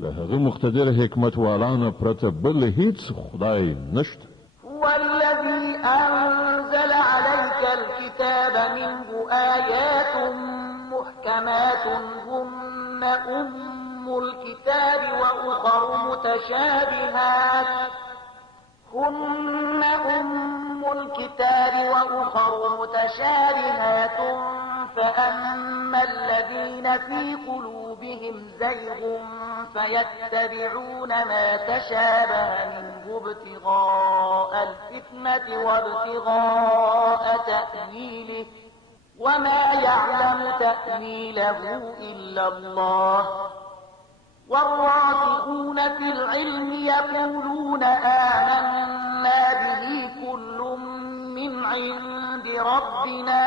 له هغه مقتدر حکمت والانه پرته بل هیڅ خدای نشته. هو الذي أنزل عليك الكتاب منه آيات محكمات هن أم الكتاب وأخر متشابهات فأما الذين في قلوبهم زيغ فيتبعون ما تشابه منه ابتغاء الفتنة وابتغاء تأويله وما يعلم تأويله إلا الله والراسخون في العلم يقولون آمنا به كل من عند ربنا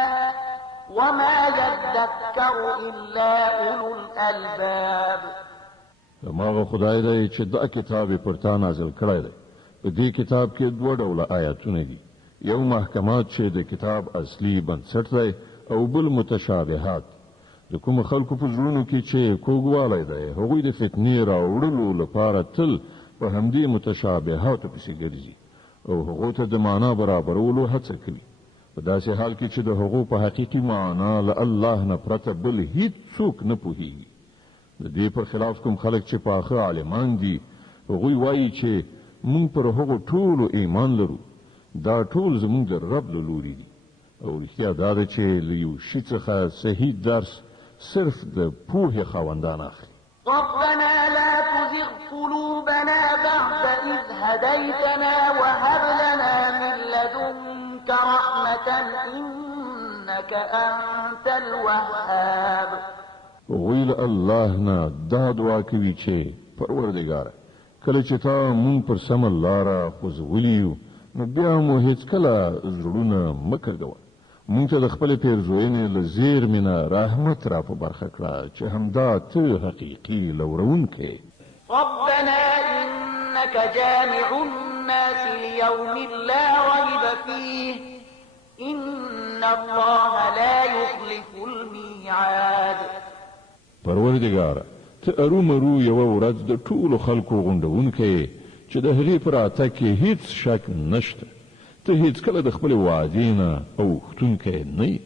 وما يذكر إلا أولو الألباب. ماغه خدای دی چې دا کتاب پر تا نازل کړی دی. په دې کتاب کې دوه ډوله آیاتونه دي. یو محکمات چې د کتاب اصلي بنسټ دی او بل متشابهات. د کوم خلکو په زړونو کې چې کوږوالی دی هغوی د فتنې راوړلو لپاره تل په همدې متشابهاتو پسې ګرځي او هغو ته د معنا برابرولو هڅه کوي په داسې حال کې چې د هغو په حقیقي معنا له الله نه پرته بل هیڅ څوک نه پوهیږي. د دې پر خلاف کوم خلک چې پاخه عالمان دي هغوی وایي چې موږ پر هغو ټولو ایمان لرو دا ټول زموږ د رب له لوري دي او رښتیا دا ده چې له یو شي څخه صحیح درس صرف د پوهې خاوندان اخلي. ربنا لا تزغ قلوبنا بعد إذ هديتنا وهب لنا من لدنك رحمة إنك أنت الوهاب. ویل الله نه دا دعا کوي چې پروردګار کله چې تا مونږ پر سم لاره خوځولیو نو بیا مو هیڅ کله زړونه مکه کوه. مونږ ته د خپل پیرزوینې له زیرمې نه رحمت را په برخه کړه چې همدا ته حقیقي لورونکی. ربنا إنك جامع الناس ليوم لا ريب فيه إن الله لا يخلف الميعاد. پروردګار ته ارومرو یو ورځ د ټولو خلکو غونډونکی چې د هغې پر راتګ کې هیڅ شک نشته. ته هیڅ کله د خپل وعدې نه اوښتونکی نه یې.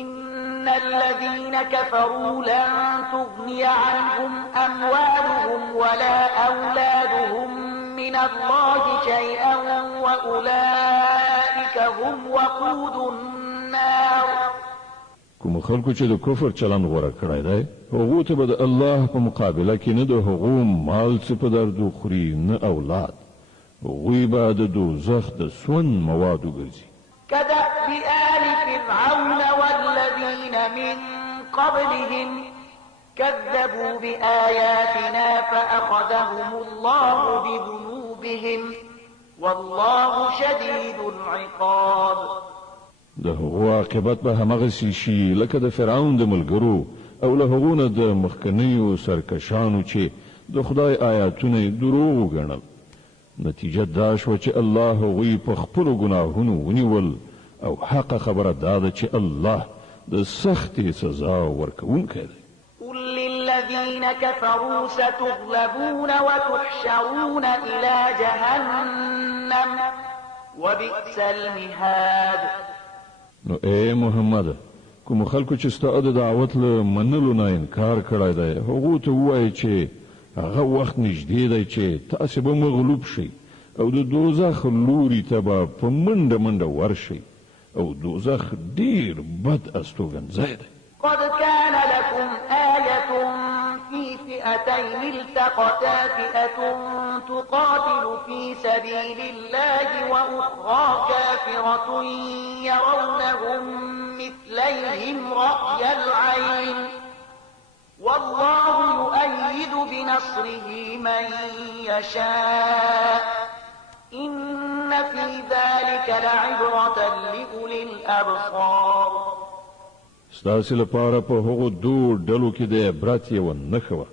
إن الذين كفروا لن تغني عنهم أموالهم ولا أولادهم من الله شيئا وأولئك هم وقود النار. کوم خلکو چې د کفر چلند غوره کړی دی هغو ته به د الله په مقابله کې نه د هغو مال څه په درد خوري نه اولاد. هغوی به د دوزخ د سون موادو ګرځي. كدأب آل فرعون والذين من قبلهم كذبوا بآياتنا فأخذهم الله بذنوبهم والله شديد العقاب. د هغو عاقبت به همغسې شي لکه د فرعون د ملګرو او له هغو نه د مخکنیو سرکشانو چې د خدای آیاتونه یې دروغ وګڼل. نتیجه دا شوه چې الله هغوی په خپلو ګناهونو ونیول او حقه خبره دا ده چې الله د سختې سزا ورکوونکی دی. قل للذين كفروا ستغلبون وتحشرون إلى جهنم وبئس المهاد. نو اے محمد کوم خلکو چې ستا د دعوت له منلو نه انکار کړی دی هغو ته ووایي چې هغه وخت نږدې دی چې تاسې به مغلوب شئ او د دوزخ لوري ته به په منډه منډه ورشئ او دوزخ ډیر بد استوګنځی دی. قد كان لكم آية في فئتين التقتا فئة تقاتل في سبيل الله وأخرى كافرة يرونهم مثليهم رأي العين والله يؤيد بنصره من يشاء إن في ذلك لعبرة لأولي الأبصار. ستاسې لپاره په هغو دوه ډلو کې د عبرت یوه نښه وه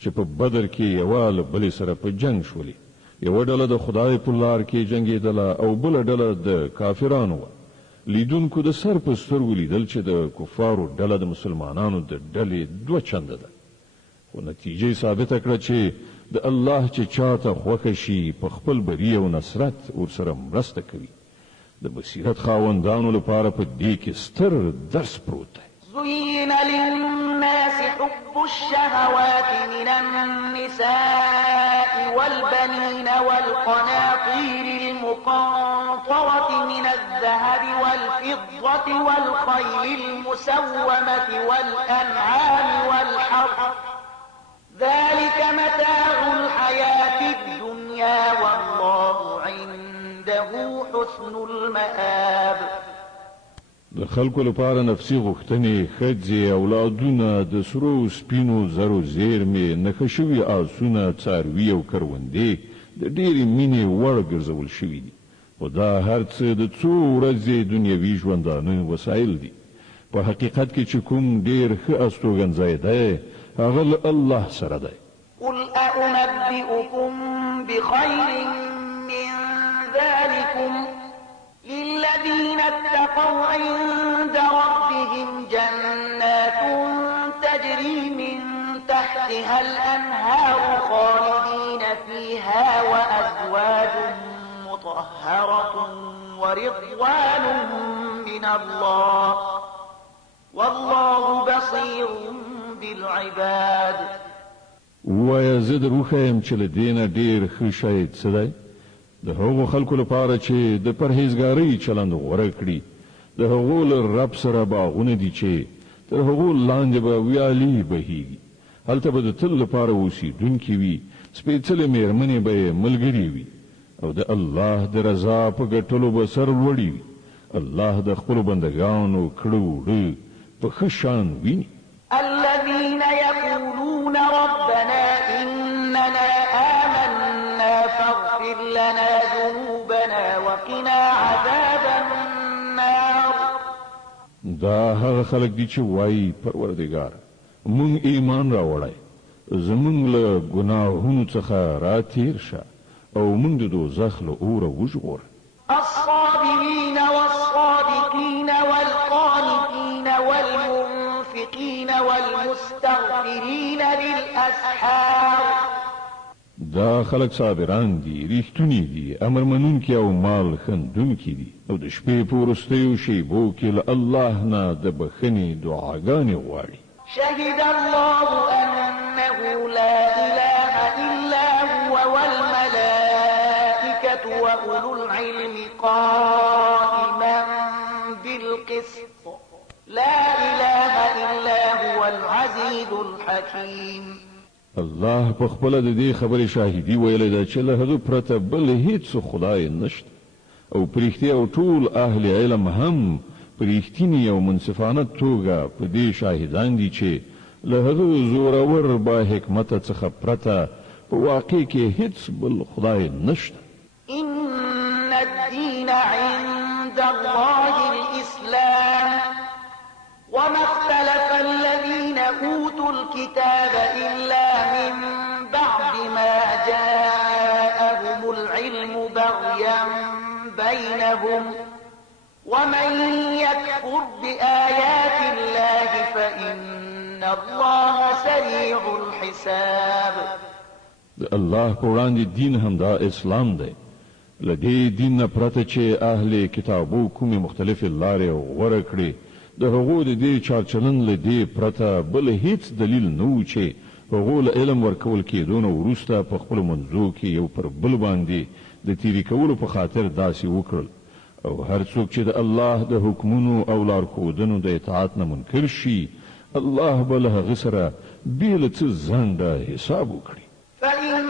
چې په بدر کې یوه له بلې سره په جنګ شولې. یوه ډله د خدای په لار کې جنګېدله او بله ډله د کافرانو وه. لیدونکو د سر په سترګو لیدل چې د کفارو ډله د مسلمانانو د ډلې دوه چنده ده. خو نتیجه ثابته کړه چې د الله چې چاته خوښه شي په خپل بری او نصرت ورسره مرسته کوي. د بصیرت خاوندانو لپاره په دې کې ستر درس پروت دی. زين للناس حب الشهوات من النساء والبنين والقناطير المقنطرة من الذهب والفضة والخيل المسومة والأنعام والحرث ذلك متاع الحياة الدنيا والله عنده حسن المآب. د خلکو لپاره نفسي غوښتنې ښځې اولادونه د سرو سپینو زرو زیرمې نښه شوي آسونه څاروي او کروندې د ډېرې مینې وړ ګرځول شوي دي خو دا هر څه د څو ورځې دنیوي ژوندانه وسایل دي. په حقیقت کې چې کوم ډېر ښه استوګنځی دی هغه له الله سره دی. قل أنبئكم بخير من ذلكم للذين اتقوا عند ربهم جنات تجري من تحتها الأنهار خالدين فيها وأزواج مطهرة ورضوان من الله والله بصير بالعباد. ووایا زه د روښه یم چې له دې نه ډېر ښه شی څه دی؟ د هغو خلکو لپاره چې د پرهیزګارۍ چلند غوره کړي د هغو له رب سره باغونه دي چې تر هغو لاندې به ویالې بهیږي. هلته به د تل لپاره اوسېدونکي وي، سپېڅلې مېرمنې به یې ملګرې وي او د الله د رضا په ګټلو به سر لوړي وي. الله د خپلو بندګانو کړه وړه په ښه شان ویني. الذين يقولون ربنا إننا آمنا فاغفر لنا ذنوبنا وقنا عذاب النار. دا هغه خلک دي چې وایي پروردګار مونږ ایمان راوړی زمونږ له ګناهونو څخه راتیر شه او مونږ د دوزخ له اوره وژغوره. الصابرين والصادقين والقانتين والمنفقين والمستغفرين بالأسحار. دا خلق صابران دي، ریښتونی دي، امر منونکي او مال خندونکي دي او د شپې په وروستیو شیبو کې له الله نه د بخښنې دعاګانې غواړي. شهد الله أنه لا إله إلا هو والملائكة وأولو العلم قائما بالقسط لا إله إلا هو العزيز الحكيم. الله په خپل د دې خبرې شاهدي ویلې ده چې له هغه پرته بل هیڅ خدای نشته او پرېختي او ټول اهل علم هم پرېختینی او منصفانه توګه په دې شاهدان دي چې له هغه زورور با حکمت څخه پرته په واقع کې هیڅ بل خدای نشته. إن الدين عند الله الإسلام وما اختلف الذين أوتوا الكتاب إلا من بعد ما جاءهم العلم بغيا بينهم ومن يكفر بآيات الله فإن الله سريع الحساب. الله قرآن دین هم دا اسلام دی. لدې دین نه پرته چې اهل کتابو کومې مختلفې لارې غوره کړي د هغو د دې چارچلن له دې پرته بل هیڅ دلیل نه و چې هغو له علم ورکول کېدو نه وروسته په خپلو منځو کې یو پر بل باندې د تیري کولو په خاطر داسې وکړل او هر څوک چې د الله د حکمونو او لارښودنو د اطاعت نه منکر شي الله به له هغه سره بې له څه ځنډه حساب وکړي. فإن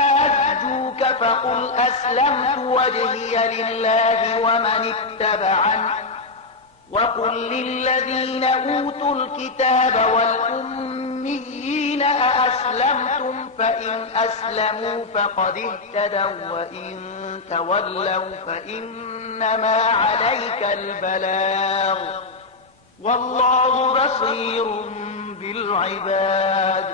حاجوك فقل أسلمت وجهي لله ومن اتبعني وقل للذين أوتوا الكتاب والأميين أأسلمتم فإن أسلموا فقد اهتدوا وإن تولوا فإنما عليك البلاغ والله بصير بالعباد.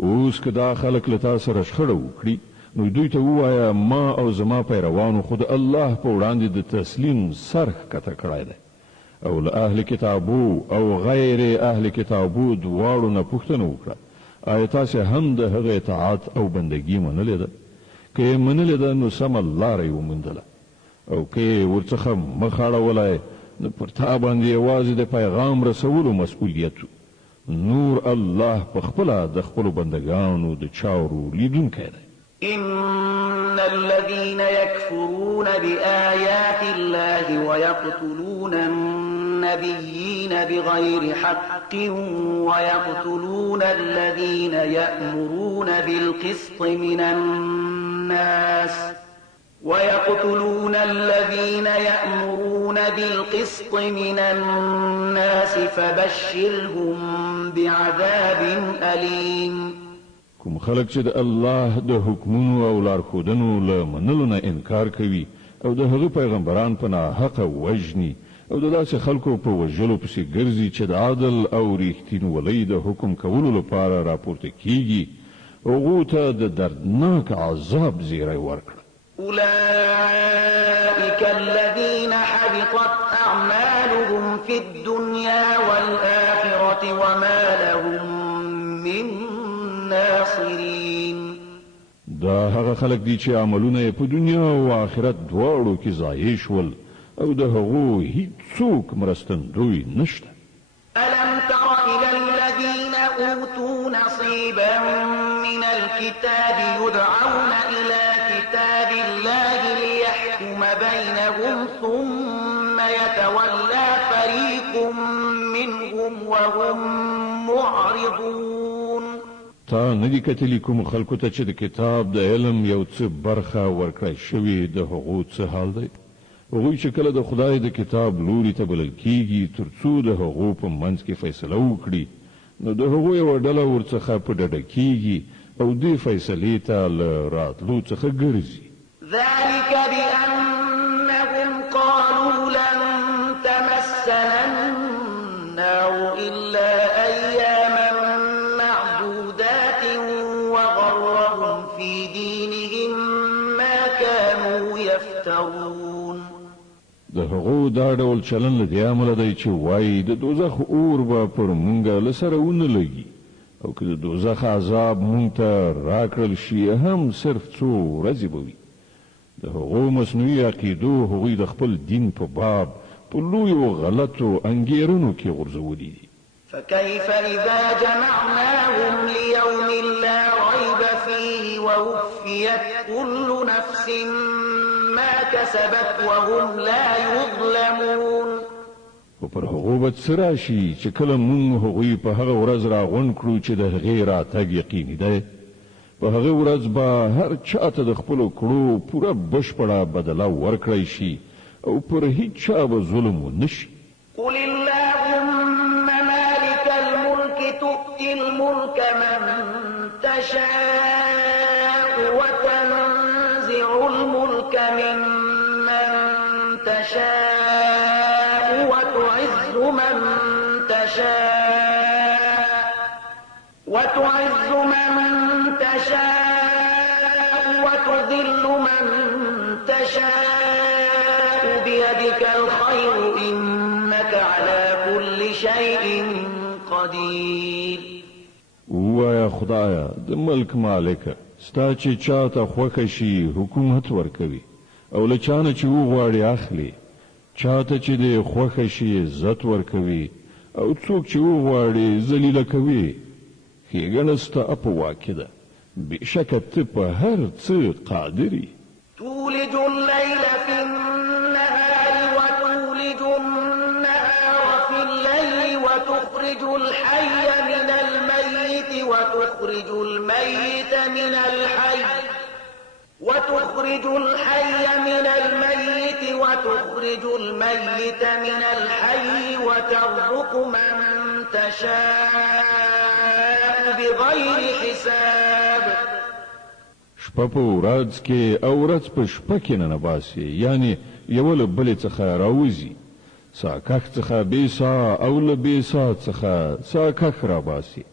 اوس که دا خلک له تا سره شخړه وکړي نو دوی ته ووایه ما او زما پیروانو خو د الله په وړاندې د تسلیم سر ښکته کړی دی او له اهل کتابو او غیر اهل کتابو دواړو نه پوښتنه وکړه آیا تاسو هم د هغه اطاعت او بندګي منلې ده که یې منلې ده نو سمه لاره یې وموندله او که یې ورڅخه مخ اړولی نو پر تا باندې یوازې د پیغام رسولو مسؤلیت نور الله په خپله د خپلو بندګانو د چارو لیدونکی دی إن الذين يكفرون بآيات الله ويقتلون النبيين بغير حق ويقتلون الذين يأمرون بالقسط من الناس فبشرهم بعذاب أليم کوم خلک چې د الله د حکمونو او لارښودنو له منلو نه انکار کوي او د هغه پیغمبران په ناحقه وژني او د داسې خلکو په وژلو پسې ګرځي چې د عدل او ریښتینولۍ د حکم کولو لپاره راپورته کیږي هغو ته د دردناک عذاب زیری ورکړه أولئك الذين حبطت أعمالهم في الدنيا والآخرة وما لهم من ناصرين دا هغه خلک دي چې عملونه په دنیا او آخرت دواړو کې ضایع شول او د هغو هیڅوک مرستندوی نشته ألم تر إلى الذين أوتوا نصيبا من الكتاب يدعون إلى كتاب الله ليحكم بينهم ثم يتولى فريق منهم وهم معرضون تا ندی کتلی کوم خلکو ته چې د کتاب د علم یو څه برخه ورکړی شوی د هغو څه حال دی هغوی چې کله د خدای د کتاب لوري ته بلل کیږي تر څو د هغو په منځ کې فیصله وکړي نو د هغو یوه ډله ورڅخه په ډډه کیږي او دې فیصلې ته له راتلو څخه ګرځي ذلك بأنهم قالوا لن تمسنا النار إلا أياما معدودات وغرهم في دينهم ما كانوا يفترون د هغو دا ډول چلن له دې امله دی چې وایي د دوزخ اور به پر مونږ له سره ونه لګي او که د دوزخ عذاب مونږ ته راکړل شي هم صرف څو ورځې به وي د هغو مصنوعي عقیدو هغوی د خپل دین په باب په لویو غلطو انګیرنو کې غورځولي دي فكيف إذا جمعناهم ليوم لا ريب فيه ووفيت كل نفس ما كسبت وهم لا يظلمون خو پر هغو به څه راشي چې کله مونږ هغوی په هغه ورځ راغونډ کړو چې د هغې راتګ یقیني دی په هغه ورځ به هر چاته د خپلو کړو پوره بشپړه بدله ورکړی شي او پر هیڅ چا به ظلم ونه شي قل اللهم مالك الملك تؤتي الملك من تشاء وتنزع الملك ممن تشاء وتعز من تشاء وتذل من تشاء بيدك الخير إنك على كل شيء قدير وایا خدایا د ملک مالک ستا چې چاته خوښه شي حکومت ورکوي او له چانه چې وغواړي اخلي چاته چې د خوښه شي عزت ورکوي او څوک چې وغواړي ذلیله کوي ښېګڼه ستا په واک کې ده بېشکه ته په هر څه قادري تولج الليل في النهار وتولج النهار في الليل وتخرج الحي من الميت وتخرج الميت من الحي وتخرج الميت من الحي وترزق من تشاء بغير حساب شپه په ورځ کې او ورځ په شپه کې نه باسي یعنی یو له بلې څخه راوځي ساکخ څخه بې سا او له بې سا څخه ساکخ را باسي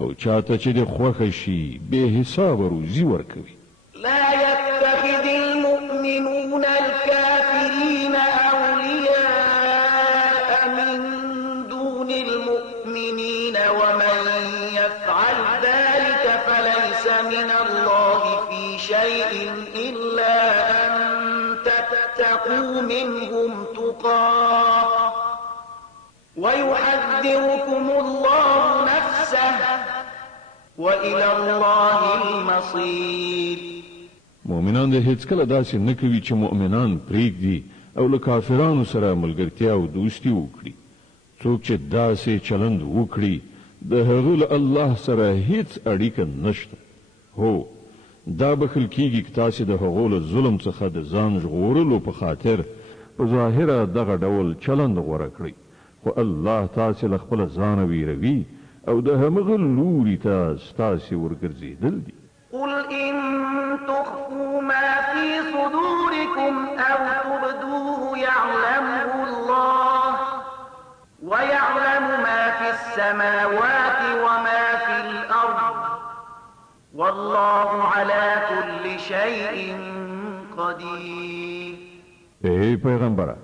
او چاته چې د خوښه شي بې حساب روزي ورکوي لا يتخذ المؤمنون الكافرين أولياء ويحذركم الله نفسه وإلى الله المصير. مؤمنان د هیڅ کله داسې نه کوي چې مؤمنان پرېږدي او له کافرانو سره ملګرتیا او دوستي وکړي. څوک چې داسې چلند وکړي د هغه له الله سره هیڅ اړیکه نشته. هو دا بخل کیږي چې تاسې د هغو له ظلم څخه د ځان ژغورلو په خاطر په ظاهره دغه ډول چلند غوره کړئ، خو الله تاسې له خپله ځانه ویروي او د همغه لوري ته ستاسې ورګرځېدل دي. قل إن تخفوا ما في صدوركم أو تبدوه يعلمه الله ويعلم ما في السماوات وما في الأرض والله على كل شيء قدير. ای پیغمبره،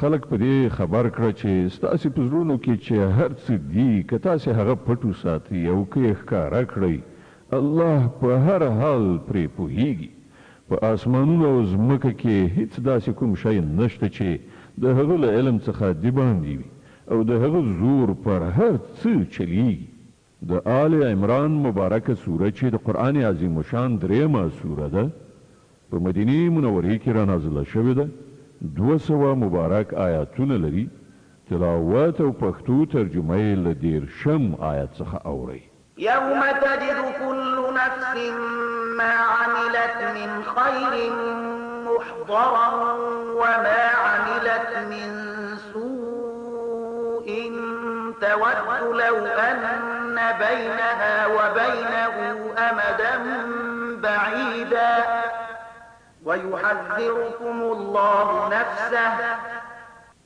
خلق په دې خبر کړه چې ستاسې په زړونو کې چې هر څه دي که تاسې هغه پټ وساتئ او که یې ښکاره کړئ، الله په هر حال پرې پوهیږي. په آسمانونو او ځمکه کې هیڅ داسې کوم شی نشته چې د هغه له علم څخه د باندې وي او د هغه زور پر هر څه چلیږي. د آل عمران مبارکه سوره چې د قرآن عظیم شان درېیمه سوره ده، په مدینې منورې کې را نازله شوې ده. 200 مبارک آیاتونه لري. تلاوت او پښتو ترجمه یې له 13 آیت څخه اورئ. يوم تجد كل نفس ما عملت من خير محضرا وما عملت من سوء تود لو أن بينها وبينه أمدا بعيدا ويحذركم الله نفسه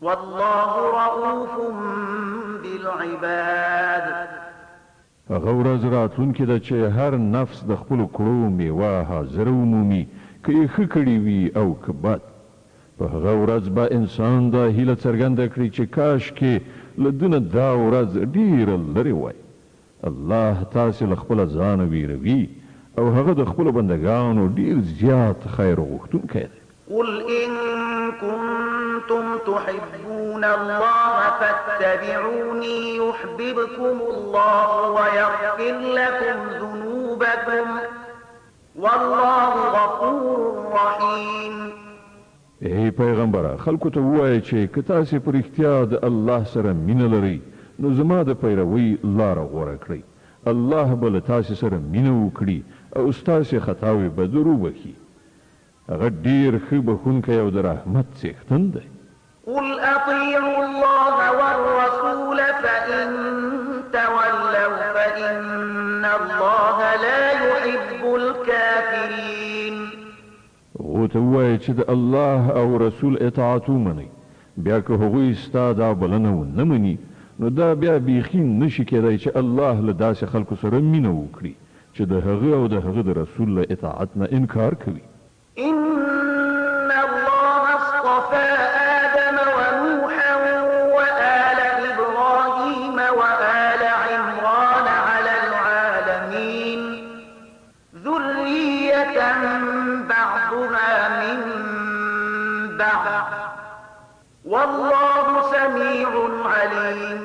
والله رؤوف بالعباد. هغه ورځ راتلونکې ده چې هر نفس د خپلو کړو میوه حاضر ومومي، که یې ښه کړي وي او که بد. په هغه ورځ به انسان دا هیله څرګنده کړي چې کاشکې له ده نه دا ورځ ډېره لرې وای. الله تاسې له خپله ځانه ویروي او هغه د خپلو بندګانو ډېر زیات خیر غوښتونکی دی. قل إن كنتم تحبون الله فاتبعوني يحببكم الله ويغفر لكم ذنوبكم والله غفور رحيم. ای پیغمبره، خلکو ته ووایه چې که تاسې په رښتیا د الله سره مینه لرئ نو زما د پیروۍ لاره غوره کړئ. الله به له تاسې سره مینه وکړي او ستاسې خطاوې به در وبخي. هغه ډېر ښه بخښونکی او د رحمت څښتن دی. قل أطيعوا الله والرسول فإن تولوا فإن الله لا يحب الكافرين. ورته ووایه چې د الله او رسول اطاعت ومنئ، بیا که هغوی ستا دا بلنه ونه مني نو دا بیا بیخي نشي کېدی چې الله له داسې خلکو سره مینه وکړي چې د هغه او د هغه د رسول له اطاعت نه انکار کوي. إن الله اصطفى آدم ونوحا وآل إبراهيم وآل عمران على العالمين ذرية بعضها من بعض والله سميع عليم.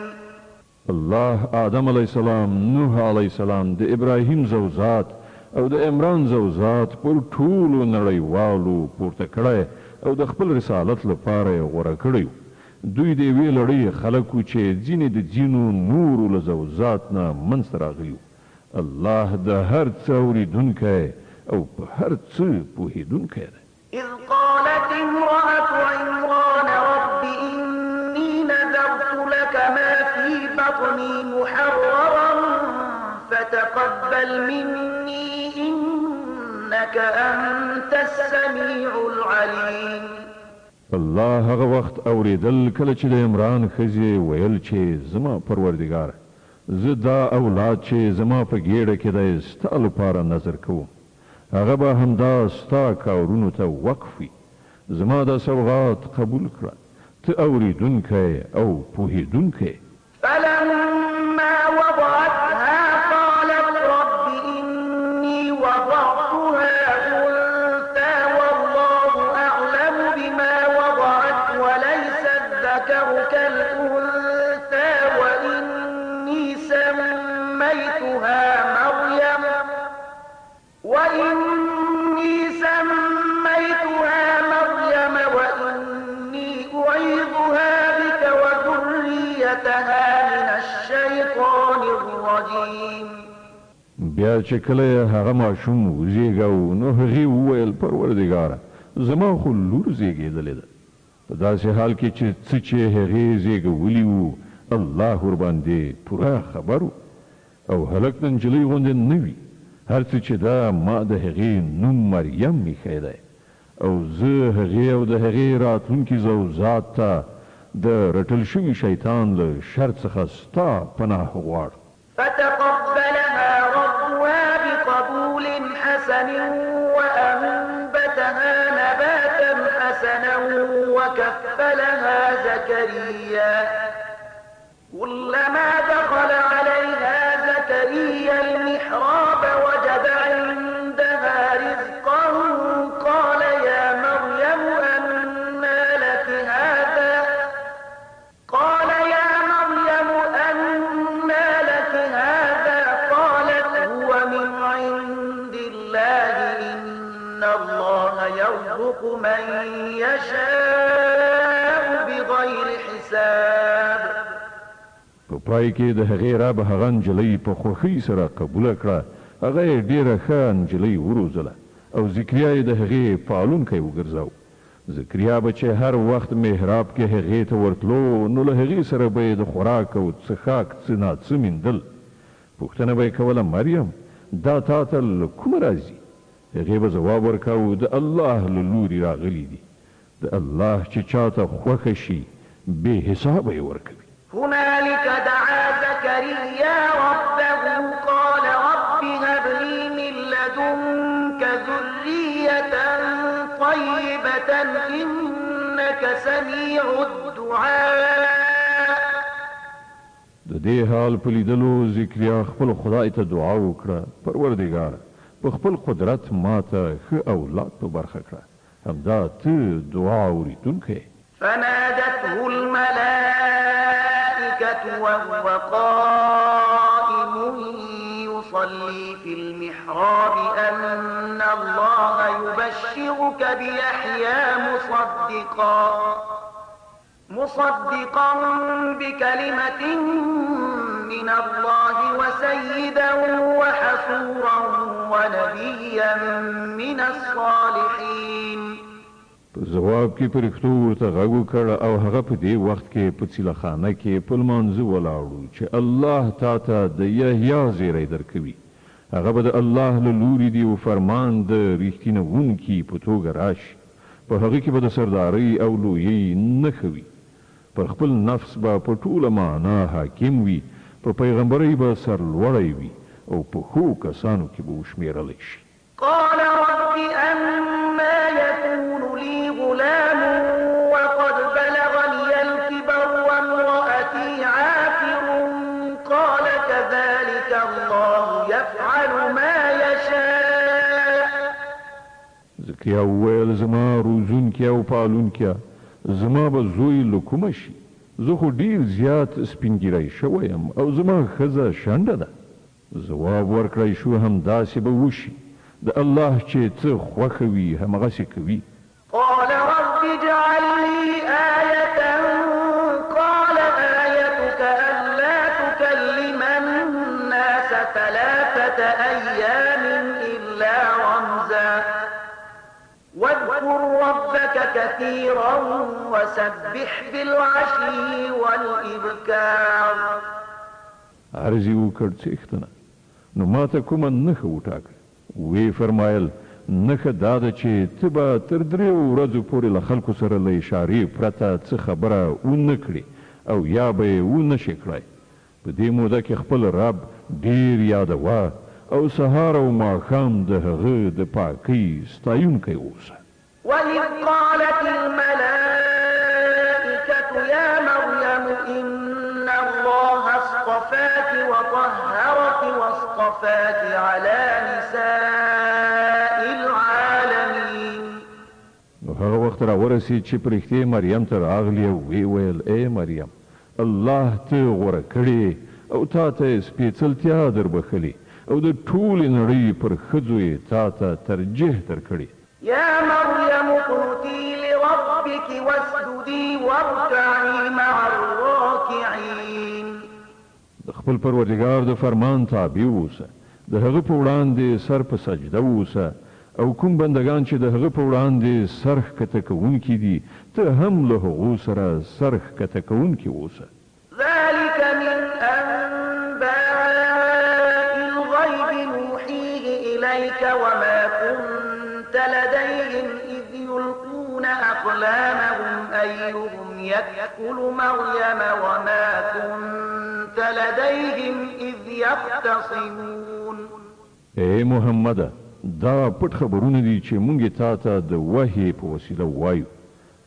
الله آدم علیه السلام، نوح علیه السلام، د ابراهیم زوجات او د عمران زوجات پر ټولو نړیوالو پورته کړی او د خپل رسالت لپاره یې غوره کړی. دوی د یوې لړۍ خلکو چې ځینې د ځینو نورو له زوجات نه منځته راغلي. الله د هر څه اورېدونکی او په هر څه پوهېدونکی دی. إذ قالت امرأة عمران رب إني نذرت لك ما في بطني محررا فتقبل مني إنك أنت السميع العليم. الله هغه وخت اورېدل کله چې د عمران ښځې ویل چې زما پروردګار، زه دا اولاد چې زما په ګېډه کې دی ستا لپاره نظر کوم، هغه به همدا ستا کارونو ته وقف وي. زما دا سوغات قبول کړه، ته اورېدونکی او پوهېدونکی. فلما وضعتها قالت رب إني وضعتها أنثى والله أعلم بما وضعت وليس الذكر كالأنثى ذريتها من الشيطان الرجيم. بیا چې کله هغه ماشوم وزیږاو نو هغې وویل پروردګاره زما خو لور زیږېدلې ده په داسې حال کې چې څه چې هغې زیږولي وو الله ورباندې پوره خبر و او هلک د نجلۍ غوندې نه وي هر څه چې دا ما د هغې نوم مریم ایښی دی او زه هغې او د هغې راتلونکي زوجات ته د رټل شوي شیطان له شر څخه ستا پناه غواړم. فتقبلها ربها بقبول حسن وأنبتها نباتا حسنا وكفلها زكريا كلما دخل عليها زكريا المحراب وجد عندها رزقا قال يا مريم أنى لك هذا قالت هو من عند الله إن الله يرزق من يشاء بغير حساب. په پای کې د هغې رب هغه نجلۍ په خوښۍ سره قبوله کړه هغه یې ډېره ښه نجلۍ وروزله او ذکریا یې د هغې پالونکی وګرځاو. ذکریا به چې هر وخت محراب کې هغې ته ورتلو نو له هغې سره به یې د خوراک او څښاک څه ناڅه میندل. پوښتنه به یې کوله مریم دا تا ته له کومه راځي؟ هغې به ځواب ورکاو د الله له لورې راغلي دي د الله چې چاته خوښه شي بې حسابه یې ورکوي. هنالك دعا زكريا ربه قال رب هب لي من لدنك ذرية طيبة إنك سميع الدعاء. د دې حال په لیدلو ذکریا خپل خدای ته دعا وکړه پروردګاره په خپل قدرت ماته ښه اولاد په برخه کړه همدا ته دعا اورېدونکی. فنادته الملائكة وهو قائم يصلي في المحراب أن الله يبشرك بيحيى مصدقا بكلمة من الله وسيدا وحصورا ونبيا من الصالحين. په جواب کې پرښتو ورته غږ وکړ او هغه په دې وخت کې په څیلخانه کې په لمانځه ولاړو چې الله تا ته د یحیی زیری درکوي. هغه به د الله له لورې دی او فرمان د رښتینوونکي په توګه راشي. په هغه کې به د سردارۍ او لویۍ نښه وي. پر خپل نفس به په ټوله معنا حاکم وي. په پیغمبرۍ به سرلوړی وي او په ښو کسانو کې به وشمېرلی شي. قال رب أنا يكون لي غلام وقد بلغني الكبر وامرأتي عاقر قال كذلك الله يفعل ما يشاء. ذکریا وویل زما روزونکي او پالونکي زما به زوی له کومه شي؟ زه خو ډېر زیات سپینګیری شوی یم او زما ښځه شنډه ده. ځواب ورکړی شو همداسې به وشي. د الله چې څه خوښه وي همغسې کوي. قال رب اجعل لي آية قال آيتك ألا تكلم الناس 3 أيام إلا رمزا واذكر ربك كثيرا وسبح بالعشي والإبكار. عرض یې وکړ څښتنه نو ما ته کومه نښه وټاکه. وی فرمایل نښه دا ده چې ته به تر 3 ورځو پورې له خلکو سره له اشارې پرته څه خبره ونه کړې او یا به یې ونه شې کړی. په دې موده کې خپل رب ډېر یادوه او سهار او ماښام د هغه د پاکۍ ستایونکی اوسه. وإذ قالت الملائكة يا مريم إن الله اصطفاك وطهرك واصطفاك على نساء العالمين. نو هغه وخت را ورسید چې پرښتې مریم ته راغلی او وی ویل ای مریم الله ته غوره کړې او تا ته سپېڅلتیا در بخلي او د ټولې نړۍ پر ښځو یې تا ته ترجیح درکړې. يا مريم اقنتي لربك واسجدي واركعي مع الراكعين. خپل پروردګار د فرمان تابع اوسه، د هغه په وړاندې سر په سجده اوسه، او کوم بندگان چې د هغه په وړاندې سر ښکته کوونکي دي ته هم له هغو سره سر ښکته کوونکي اوسه. ذلك من أنباء الغيب نوحيه إليك وما كنت لديهم إذ يلقون أقلامهم أيهم يكفل مريم وما كنت لديهم إذ يختصمون. اے محمد، دا پټ خبرونه دي چې مونږ تا ته د وحی په وسیله وایو،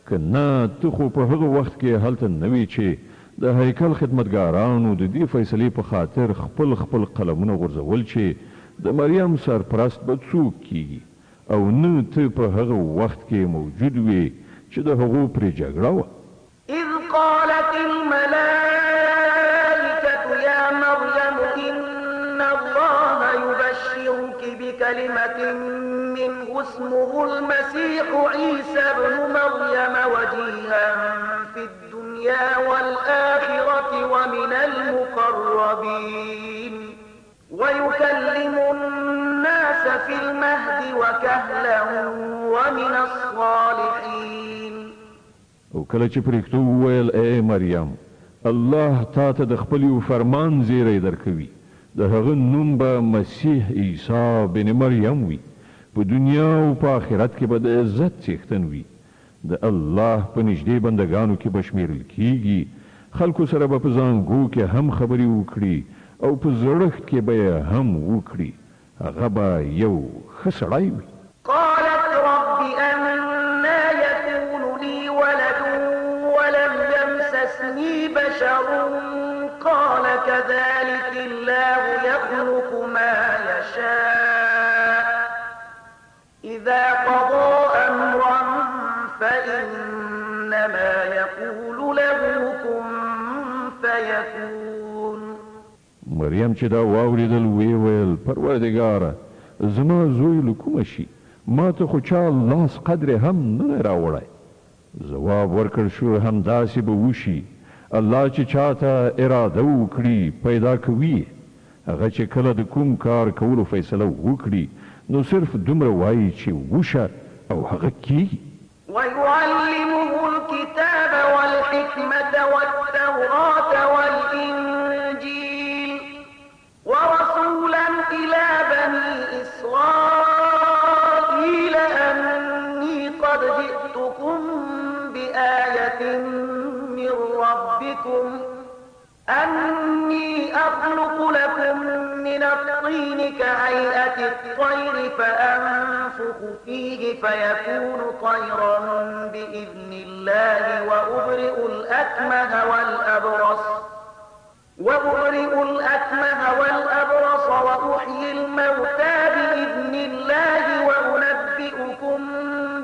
که نه ته خو په هغه وخت کې هلته نه وې چې د هیکل خدمتګارانو د دې فیصلې په خاطر خپل قلمونه غورځول چې د مریم سرپرست به څوک کیږي، او نه ته په هغه وخت کې موجود وې چې د هغو پرې جګړه وه. إذ قالت الملائكة يا مريم إن الله يبشرك بكلمة منه اسمه المسيح عيسى ابن مريم وجيها في الدنيا والآخرة ومن المقربين ويكلم الناس في المهد وكهلا ومن الصالحين. او کله چې پرېښتو وویل اے مریم، الله تا ته د خپل یو فرمان زیری درکوي، د هغه نوم به مسیح عیسی بن مریم وي، په دنیا او په آخرت کې به د عزت څښتن وي، د الله په نږدې بندگانو کې به شمیرل کیږي، خلکو سره به په زانګو کې هم خبرې وکړي او په زړښت کې به یې هم وکړي، هغه به یو ښه سړی وي. قالت رب أنى يكون لي ولد ولم يمسسني بشر قال كذلك الله يخلق ما يشاء إذا قضى أمرا فإنما يقول له كن فيكون. مریم چې دا واوریدل وی ویل پروردګاره، زما زوی له کومه شي، ما ته خو چا لاس قدر هم نه راوړی. ځواب ورکړ شو همداسې به وشي، الله چې چاته اراده وکړي پیدا کوي، هغه چې کله د کوم کار کولو فیصله وکړي نو صرف دومره وایي چې وشه او هغه کیږي. ويعلمه الكتاب والحكمة والتوراة والإنجيل ورسولا إلى بني إسرائيل أني قد جئتكم بآية من ربكم أني أخلق لكم من الطين كهيئة الطير فأنفخ فيه فيكون طيرا بإذن الله وأبرئ الأكمه والأبرص وأحيي الموتى بإذن الله وأنبئكم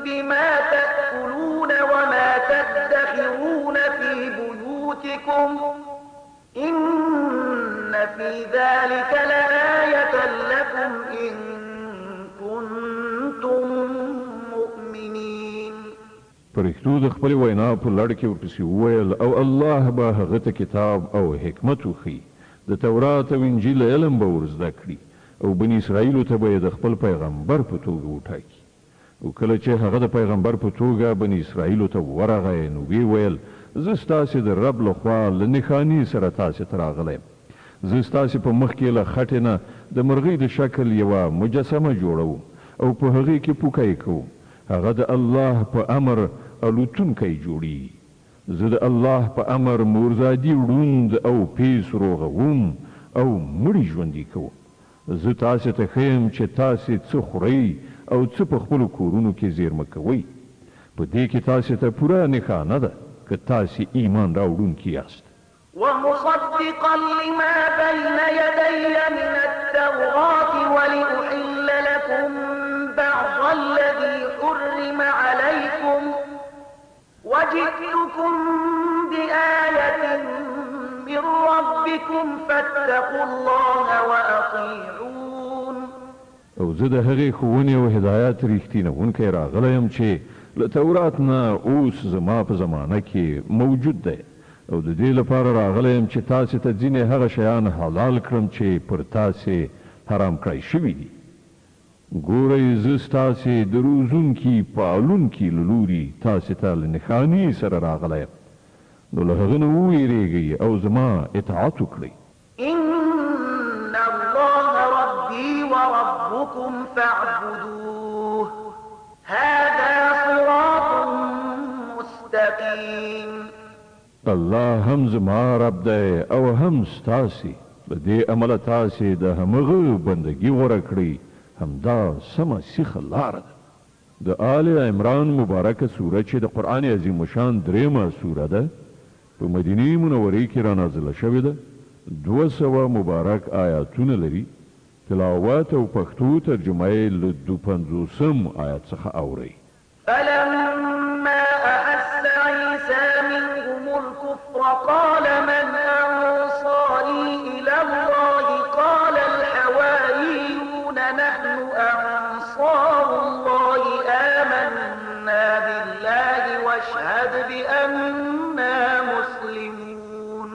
بما تأكلون وما تدخرون في بيوتكم إن في ذلك لآية لكم إن كنتم مؤمنين. پرښتو د خپل وینا په لړ کې ورپسې وویل او الله به هغه ته کتاب او حکمت وښیي، د تورات او انجیل علم به ور زده کړي، او بني اسرائیلو ته به یې د خپل پیغمبر په توګه وټاکي. او کله چې هغه د پیغمبر په توګه بني اسرائیلو ته ورغی نو وی ویل زه ستاسې د رب لخوا له نښانې سره تاسې ته راغلی یم، زه ستاسې په مخ کې له خټې نه د مرغۍ د شکل یوه مجسمه جوړوم او په هغې کې پوکی کوم، هغه د الله په امر الوتونکی جوړیږي، زه د الله په امر مورزادي ړوند او پیس روغوم او مړي ژوندي کوم، زه تاسې ته ښیم چې تاسې څه خورئ او څه په خپلو کورونو کې زیرمه کوئ، په دې کې تاسې ته پوره نښانه ده که تاسې ایمان راوړونکي یاست. ومصدقا لما بين يدي من التوراة ولأحل لكم بعض الذي حرم عليكم وجئتكم بآية من ربكم فاتقوا الله وأطيعون. او زه د هغې ښوونې او هدایت رښتینونکی راغلی یم چې له تورات نه اوس زما په زمانه کې موجود دی، او د دې لپاره راغلی یم چې تاسې ته ځینې هغه شیان حلال کړم چې پر تاسې حرام کړی شوي دي. ګورئ زه ستاسې د روزونکي پالونکي له لوري تاسې ته له نښانې سره راغلی یم، نو له هغه نه وویرېږئ او زما اطاعت وکړئ. إن الله ربي وربكم فاعبدوه هذا صراط مستقيم. الله هم زما رب دی او هم ستاسې، د دې امله تاسې د همغه بندګي غوره کړئ، همدا سمه سیخه لاره ده. د آل عمران مبارکه سوره چې د قرآن عظیم الشان درېمه سوره ده، په مدینې منورې کې را نازله شوې ده، 200 مبارک آیاتونه لري. تلاوت او پښتو ترجمه یې له 250 آیات څخه اورئ. فلما أحس عيسى منهم الكفر قال من أنصاري إلى الله قال الحواريون نحن أنصار الله آمنا بالله واشهد بأننا مسلمون.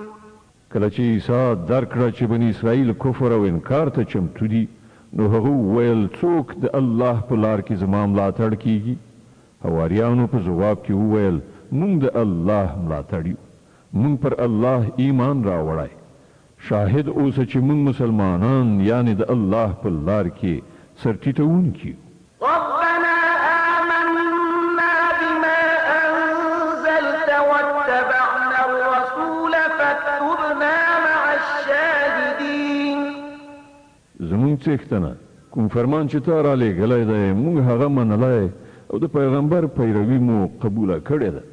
کله چې عیسی درک کړه چې بني اسرائیل کفر او انکار ته چمتو دي، نو هغه وویل څوک د الله په لار کې زما ملاتړ کیږي؟ حواریانو په جواب کې وویل موږ د الله ملاتړ یو، موږ پر الله ایمان راوړی، شاهد اوسه چې موږ مسلمانان یعنی د الله په لار کې سرټیټونکي یو. ربنا آمنا بما أنزلت واتبعنا الرسول فاكتبنا مع الشاهدين. زموږ څښتنه کوم فرمان چې تا را لېږلی دی موږ هغه منلی او د پیغمبر پیروي مو قبوله کړې ده،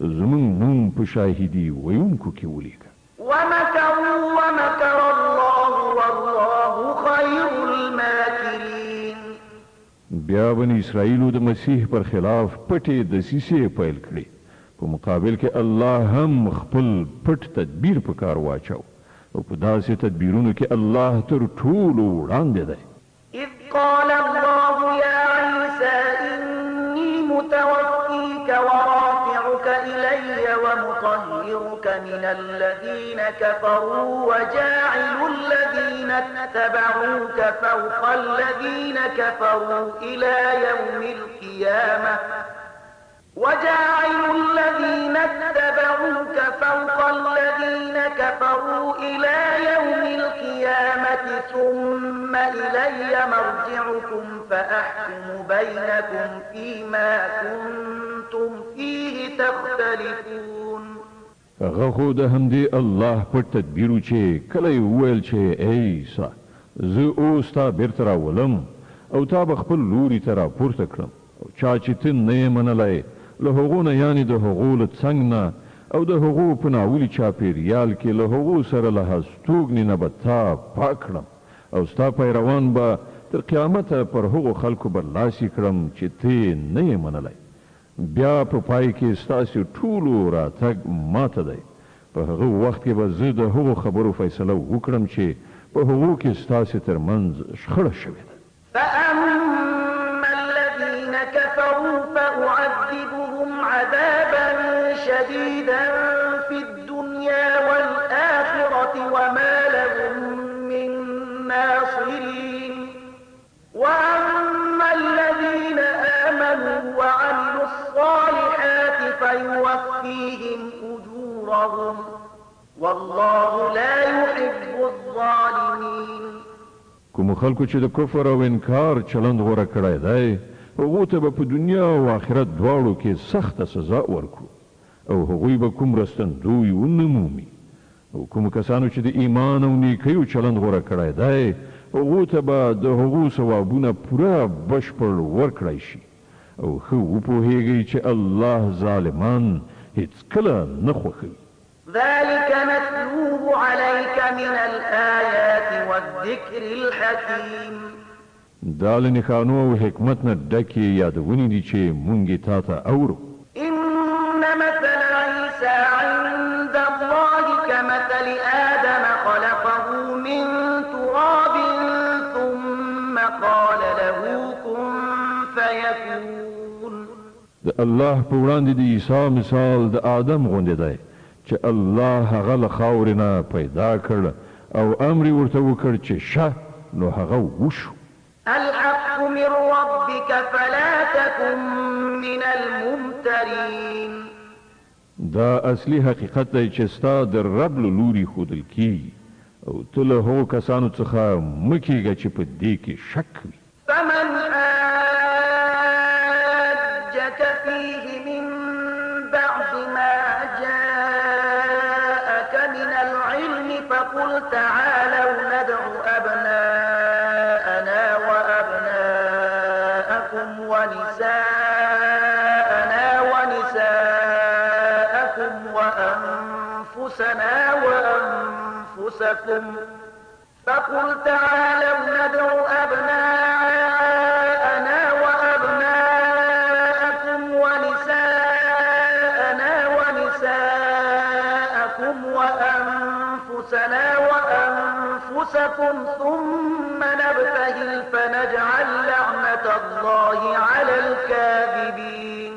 زموږ نوم په شاهدي ویونکو کې ولیکه. ومكروا ومكر الله والله خير الماكرين. بیا بني اسرائیلو د مسیح پر خلاف پټې دسیسې پیل کړې، په مقابل کې الله هم خپل پټ تدبیر په کار واچو، او په داسې تدبیرونو کې الله تر ټولو وړاندې دی. إذ قال الله يا عيسى إني متوفيك ورافعك إلي ومطهرك من الذين كفروا وجاعل الذين اتبعوك فوق الذين كفروا إلى يوم القيامة وجاعل الذين اتبعوك فوق الذين كفروا إلى يوم القيامة ثم إلي مرجعكم فأحكم بينكم فيما كنتم فيه تختلفون. هغه خو د همدې الله په تدبیرو چې کله یې وویل چې ای عیسی زه اوس تا بیرته راولم او تا به خپل لوري ته راپورته کړم، او چا چې ته نه یې منلی له هغو نه یعنې د هغو له څنګ نه او د هغو په ناولي چاپېریال کې له هغو سره له هستوګنې نه به تا پاک کړم، او ستا پیروان به تر قیامته پر هغو خلکو برلاسي کړم چې ته نه یې منلی. بیا په پای کې ستاسې ټولو راتګ ماته دی، په هغه وخت کې به زه د هغو خبرو فیصله وکړم چې په هغو کې ستاسې ترمنځ شخړه شوې ده. فأما الذين كفروا فأعذبهم عذابا شديدا في الدنيا والآخرة وما لهم من ناصرين وأما الذين آمنوا وعملوا الصالحات فيوفيهم أجورهم والله لا يحب الظالمين. کوم خلکو چې د کفر او انکار چلند غوره کړی دی هغو ته به په دنیا او آخرت دواړو کې سخته سزا ورکړو، او هغوی به کوم رستندوی ونه مومي، او کوم کسانو چې د ایمان او نیکیو چلند غوره کړی دی هغو ته به د هغو ثوابونه پوره بشپړ ورکړی شي، او ښه وپوهیږئ چې الله ظالمان هیڅکله نه خوښوي. ذلك نتلوه عليك من الآيات والذكر الحكيم. دا له نښانو او حکمت نه ډکې یادونې دي چې مونږ یې تا ته اورو. إن مثل عيسى عند الله كمثل آدم خلقه من تراب ثم قال له كن فيكون. د الله په وړاندې د عیسی مثال د آدم غوندې دی چې الله هغه له خاورې نه پیدا کړ او امر یې ورته وکړ چې شه نو هغه وشو. الحق من ربك فلا تكن من الممترين. دا اصلي حقیقت دی چې ستا د رب له لوري ښودل کیږي او ته له هغو کسانو څخه مه کیږه چې په دې کې شک وي. فمن حاجك فيه من بعد ما جاءك من العلم فقل تعالوا ندع أبناءنا وأبناءكم ونساءنا ونساءكم وأنفسنا وأنفسكم فقل تعالوا ندع أبناءنا وأبناءكم ونساءنا ونساءكم وأنفسنا وأنفسكم ثم نبتهل فنجعل لعنة الله على الكاذبين.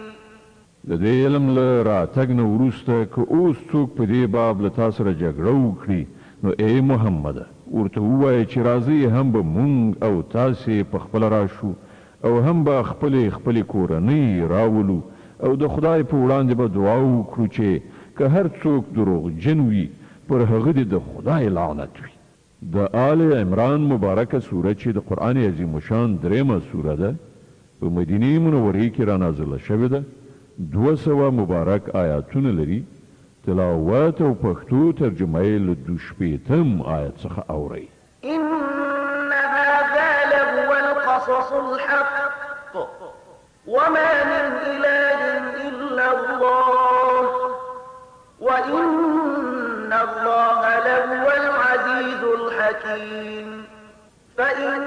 د دې علم له راتګ نه وروسته که اوس څوک په دې باب له تا سره جګړه وکړي نو ای محمده ورته ووایه چې راځئ هم به مونږ او تاسې په خپله راشو او هم به خپلې کورنۍ راولو او د خدای په وړاندې به دعا وکړو چې که هر څوک دروغجن وي پر هغه دې د خدای لعنت وي. د آل عمران مبارکه سوره چې د قرآن عظیم الشان درېمه سوره ده په مدینې منورې کې رانازله شوې ده. 200 مبارک آیاتونه لري. تلاوت او پښتو ترجمه یې له 2 آیت څخه اورئ. إن هذا لهو القصص الحق وما من إله إلا الله وإن الله لهو العزيز الحكيم فإن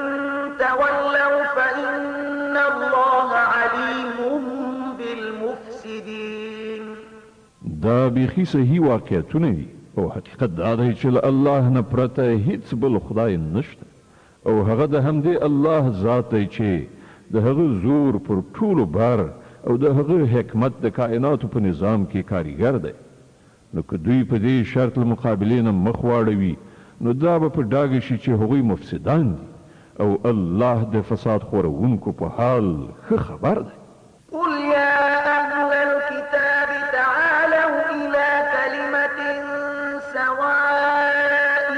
تولوا فإن الله عليم بالمفسدين. دا بیخي صحیح واقعیتونه دي او حقیقت دا دی چې له الله نه پرته هیڅ بل خدای نشته او هغه د همدې الله ذات دی چې د هغه زور پر ټولو بار او د هغه حکمت د کائناتو په نظام کې کاریګر دی. نو که دوی په دې شرط له مقابلې نه مخ واړوي نو دا به په ډاګه شي چې هغوی مفسدان دي او الله د فساد خورونکو په حال ښه خبر دی. قل يا أهل الكتاب تعالوا إلى كلمة سواء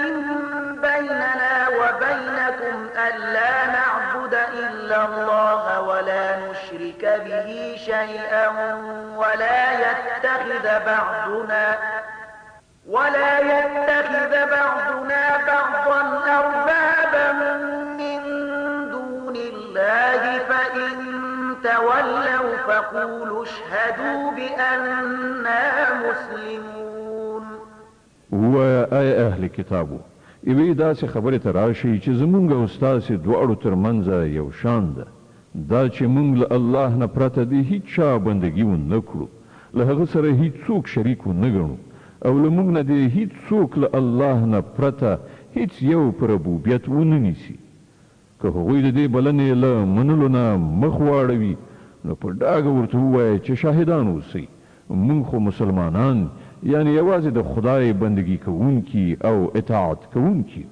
بيننا وبينكم ألا نعبد إلا الله ولا نشرك به شيئا ولا يتخذ بعضنا بعضا أربابا من دون الله فإن تولوا فقولوا اشهدوا بأننا مسلمون. وای اهل کتابو یوې داسې خبرې ته راشي چې زمونږ او ستاسې دواړو ترمنځ یو شان ده، دا چې مونږ له الله نه پرته د هیڅ چا بندګي ونه کړو، له هغه سره هیڅ څوک شریک ونه ګڼو او له مونږ نه د هیڅ څوک له الله نه پرته هیڅ یو په ربوبیت ونه نیسي. که هغوی د دې بلنې له منلو نه مخ واړوي نو په ډاګه ورته ووایه چې شاهدان اوسئ مونږ خو مسلمانان یعنی یوازې د خدای بندگی کوونکي او اطاعت کوونکي.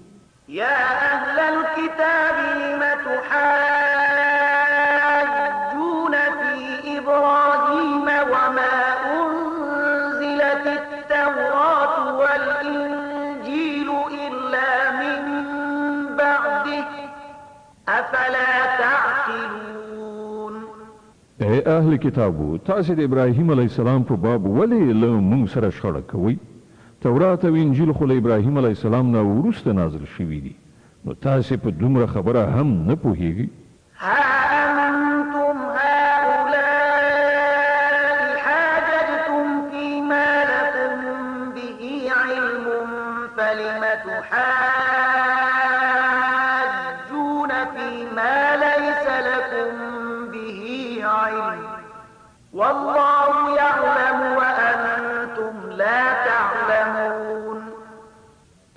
يا أهل الكتاب لم تحاجون في إبراهيم وما أنزلت التوراة والإنجيل إلا من بعده أفلا تعقلون. اے اهل کتابو تاسې د ابراهیم علیه السلام په باب ولې له مونږ سره شخړه کوئ؟ تورات او انجیل خو له ابراهیم علیه السلام نه وروسته نازل شوي دي، نو تاسې په دومره خبره هم نه پوهیږئ؟ ها أنتم هؤلاء حاججتم فيما لكم به علم فلم تحاجون فيما ليس لكم به علم والله يعلم وأنتم لا تعلمون.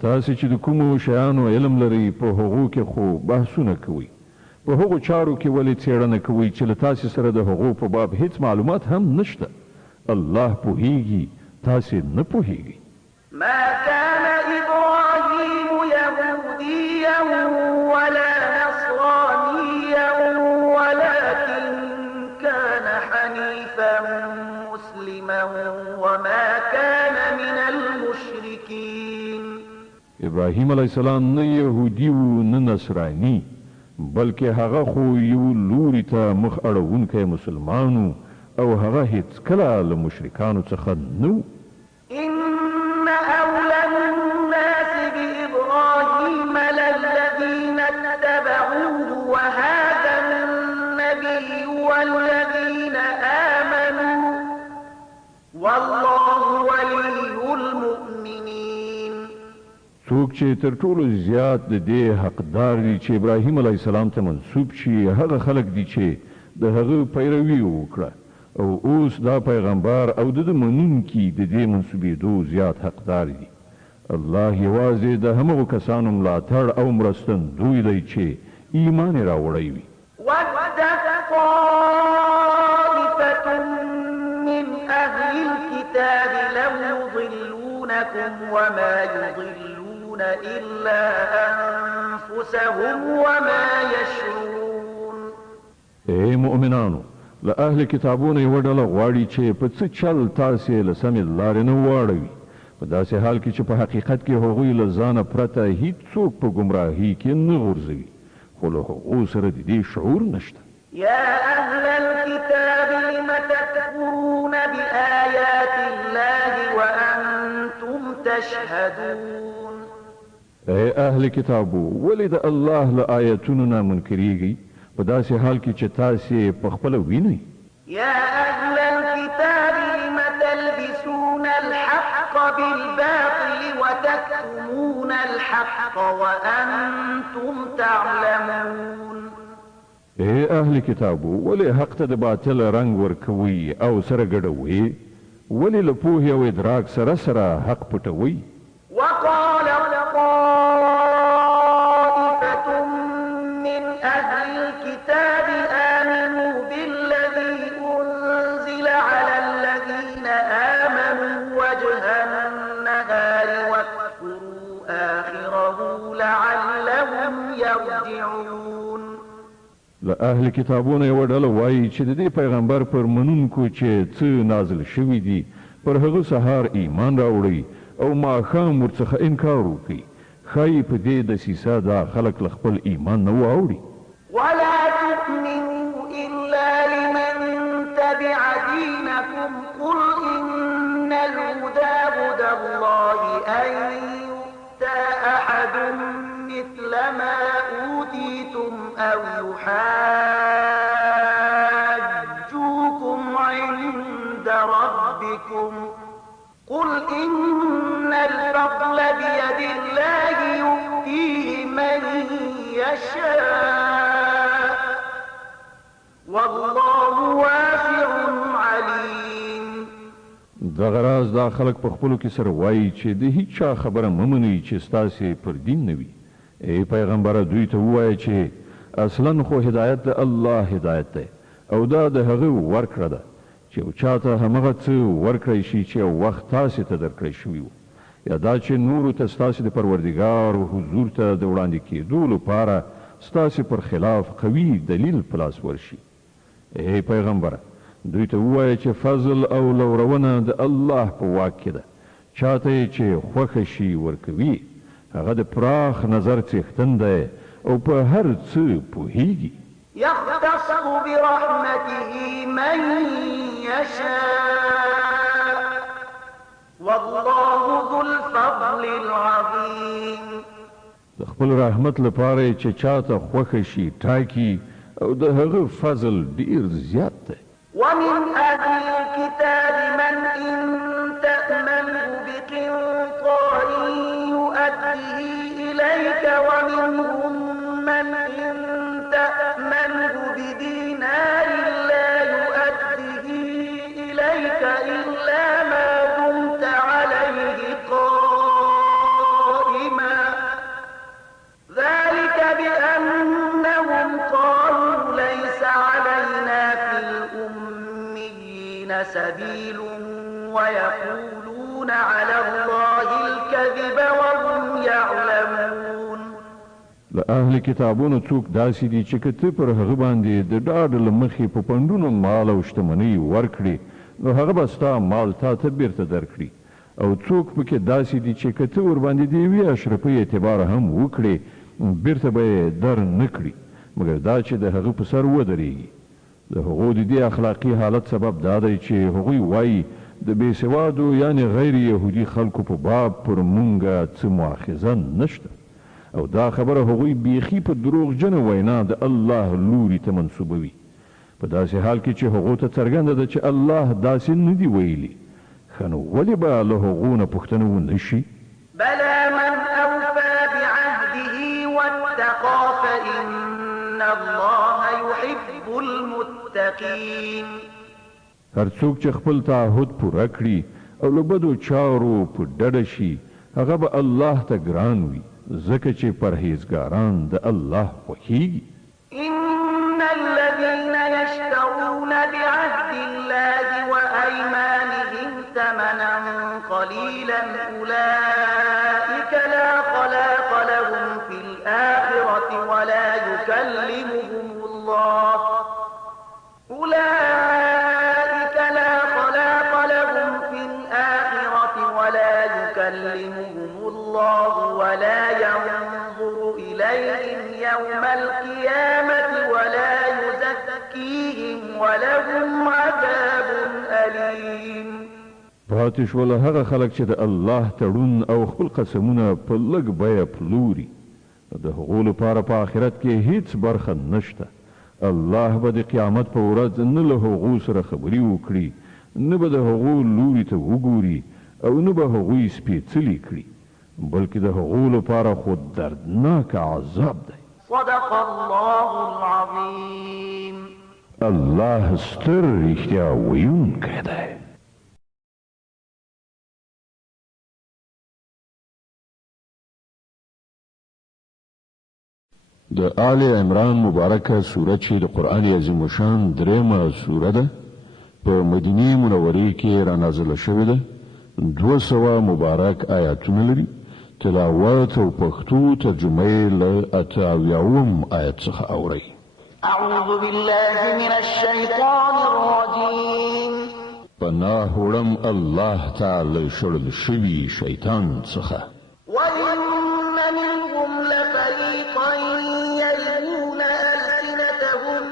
تاسې چې د کومو شیانو علم لرئ په هغو کې خو بحثونه کوئ، په هغو چارو کې ولې څېړنه کوئ چې له تاسې سره د هغو په باب هیڅ معلومات هم نشته. الله پوهیږي تاسې نه پوهیږئ؟ ما كان إبراهيم يهوديا ولا نصرانيا ولكن كان حنيفا مسلما وما كان من المشركين. ابراهیم علیه السلام نه يهودي و نه نصراني، بلکې هغه خو یو لوري ته مخ اړوونکی مسلمانو او هغه هیڅ کله له مشرکانو څخه نه. إن أولى الناس بإبراهيم للذين اتبعوه وهذا النبي والذين آمنوا والله ولي المؤمنين. څوک چې تر ټولو زیات د دې حقدار دي چې ابراهیم علیه السلام ته منسوب شي هغه خلک دي چې د هغه پیروي وکړه او اوس دا پیغمبر او د منونکي د دې منسوبېدو زیات حقدار دي. الله یوازې د همغو کسانو ملاتړ او مرستندوی دی چې ایمان یې راوړی وي. ود طائفة من أهل الكتاب لو يضلونكم وما يضلون إلا أنفسهم وما يشعرون. اے مؤمنانو، له اهل کتابونو یوه ډله غواړي چې په څه چل تاسې له سمې لارې نه واړوي، په داسې حال کې چې په حقیقت کې هغوی له ځانه پرته هیڅوک په ګمراهۍ کې نه غورځوي، خو له هغو سره د دې شعور نشته. يا أهل الكتاب لم تكفرون بآيات الله وأنتم تشهدون. اے اهل کتابو، ولې د الله له آیتونو نه منکریږئ په داسې حال کې چې تاسې په خپله وینئ؟ يا أهل الكتاب لم تلبسون الحق بالباطل وتكتمون الحق وأنتم تعلمون. اے اهل کتابو، ولې حق ته د باطل رنګ ورکوئ او سره ګډوئ؟ ولې له پوهې او ادراک سره سره حق پټوئ؟ وقال طائفة من أهل الكتاب آمنوا بالذي أنزل على الذين آمنوا وجه النهار واكفروا آخره لعلهم يرجعون. له اهل کتابونو یوه ډله وایي چې د دې پیغمبر پر منونکو چې څه نازل شوي دي پر هغه سهار ایمان راوړئ او ماښام ورڅخه انکار وکړي، ښایي په دې دسیسه دا خلک له خپل ایمان نه واوړي. ولا تؤمنوا إلا لمن تبع دينكم قل إن الهدى هدى الله أن يؤتى أحد مثل ما أوتيتم أو يحاجوكم عند ربكم قل إن الفضل بيد الله يؤتيه من يشاء والله واسع عليم. دغه راز دا خلک په خپلو کې سره وایي چې د هیڅ چا خبره مه منئ چې ستاسې پر دین نه وي. ای پیغمبره، دوی ته ووایه چې اصلا خو هدایت د الله هدایت دی او دا د هغه ورکړه ده چې یو چاته همغه څه ورکړی شي چې یو وخت تاسې ته درکړی شوي وو، یا دا چې نورو ته ستاسې د پروردګار حضور ته د وړاندې کېدو لپاره ستاسې پر خلاف قوي دلیل په لاس ورشي. ای پیغمبره، دوی ته ووایه چې فضل او لورونه د الله په واک کې ده، چاته یې چې خوښه شي ورکوي، هغه د پراخ نظر څښتن دی او په هر څه پوهیږي. يختص برحمته من يشاء والله ذو الفضل العظيم. د خپل رحمت لپاره چې چاته خوښه شي ټاکي او د هغه فضل ډیر زیات دی. ومن أهل الكتاب من إن تأمنه بقنطار يؤديه إليك ومنهم من إن تأمنه بدينار لا يؤديه إليك إلا ما دمت عليه قائما ذلك بأنهم قالوا ليس علينا في الأميين سبيل ويقولون على الله الكذب وهم يعلمون. له اهل کتابونو څوک داسې دي چې کته پر هغه باندې د ډاډ لمخې په پندونو مال او شتمنۍ ورکړي نو هغه به ستا مال تا ته بیرته درکړي او څوک پکې داسې دي چې کته ور باندې دی وی اشرفي اعتبار هم وکړي بیرته به در نکړي مګر دا چې د هغه په سر ودرېږي د هغو د دې اخلاقی حالت سبب دا دی چې هغوی وایي د بېسوادو یعنی غیر یهودي خلکو په باب پر مونږه څه مؤاخذه نشته او دا خبره هغوی بیخي په دروغجنه وینا د الله لوري ته منسوبوي په داسې حال کې چې هغو ته څرګنده ده چې الله داسې نه دي ویلي ښه نو ولې به له هغو نه پوښتنه ونه شي بلى من أوفى بعهده واتقى فإن الله يحب المتقين. هر څوک چې خپل تعهد پوره کړي او له بدو چارو په ډډه شي هغه به الله ته ګران وي ځکه چې پرهیزګاران د الله خوښیږي. إن الذين يشترون بعهد الله وأيمانهم ثمنا قليلا أولئك لا خلاق لهم في الآخرة ولا يكلمهم الله ولا ينظر إليهم يوم القيامة ولا يزكيهم ولهم عذاب أليم. پاتې شول هغه خلک چې د الله تړون او خپل قسمونه په لږ بیه پلوري د هغو لپاره په آخرت کې هیڅ برخه نشته. الله به د قیامت په ورځ نه له هغو سره خبرې وکړي نه به د هغو لوري ته وګوري او نه به هغوی سپېڅلي کړي بلکې د هغو لپاره خو دردناک عذاب دی. صدق الله العظیم. الله ستر رښتیا ویونکی دی. د آل عمران مبارکه سوره چې د قرآن عظیم شان درېمه سوره ده په مدینه منورې کې را نازله شوې ده 200 مبارک آیاتونه لري تلاوت او پښتو ترجمه له 88 آیت څخه اوري. اعوذ بالله من الشیطان الرجیم. پناه وړم الله تعالی شړل شوی شیطان څخه. وَإِنَّ مِنْهُمْ لَفَرِيقًا يَلْوُونَ أَلْسِنَتَهُم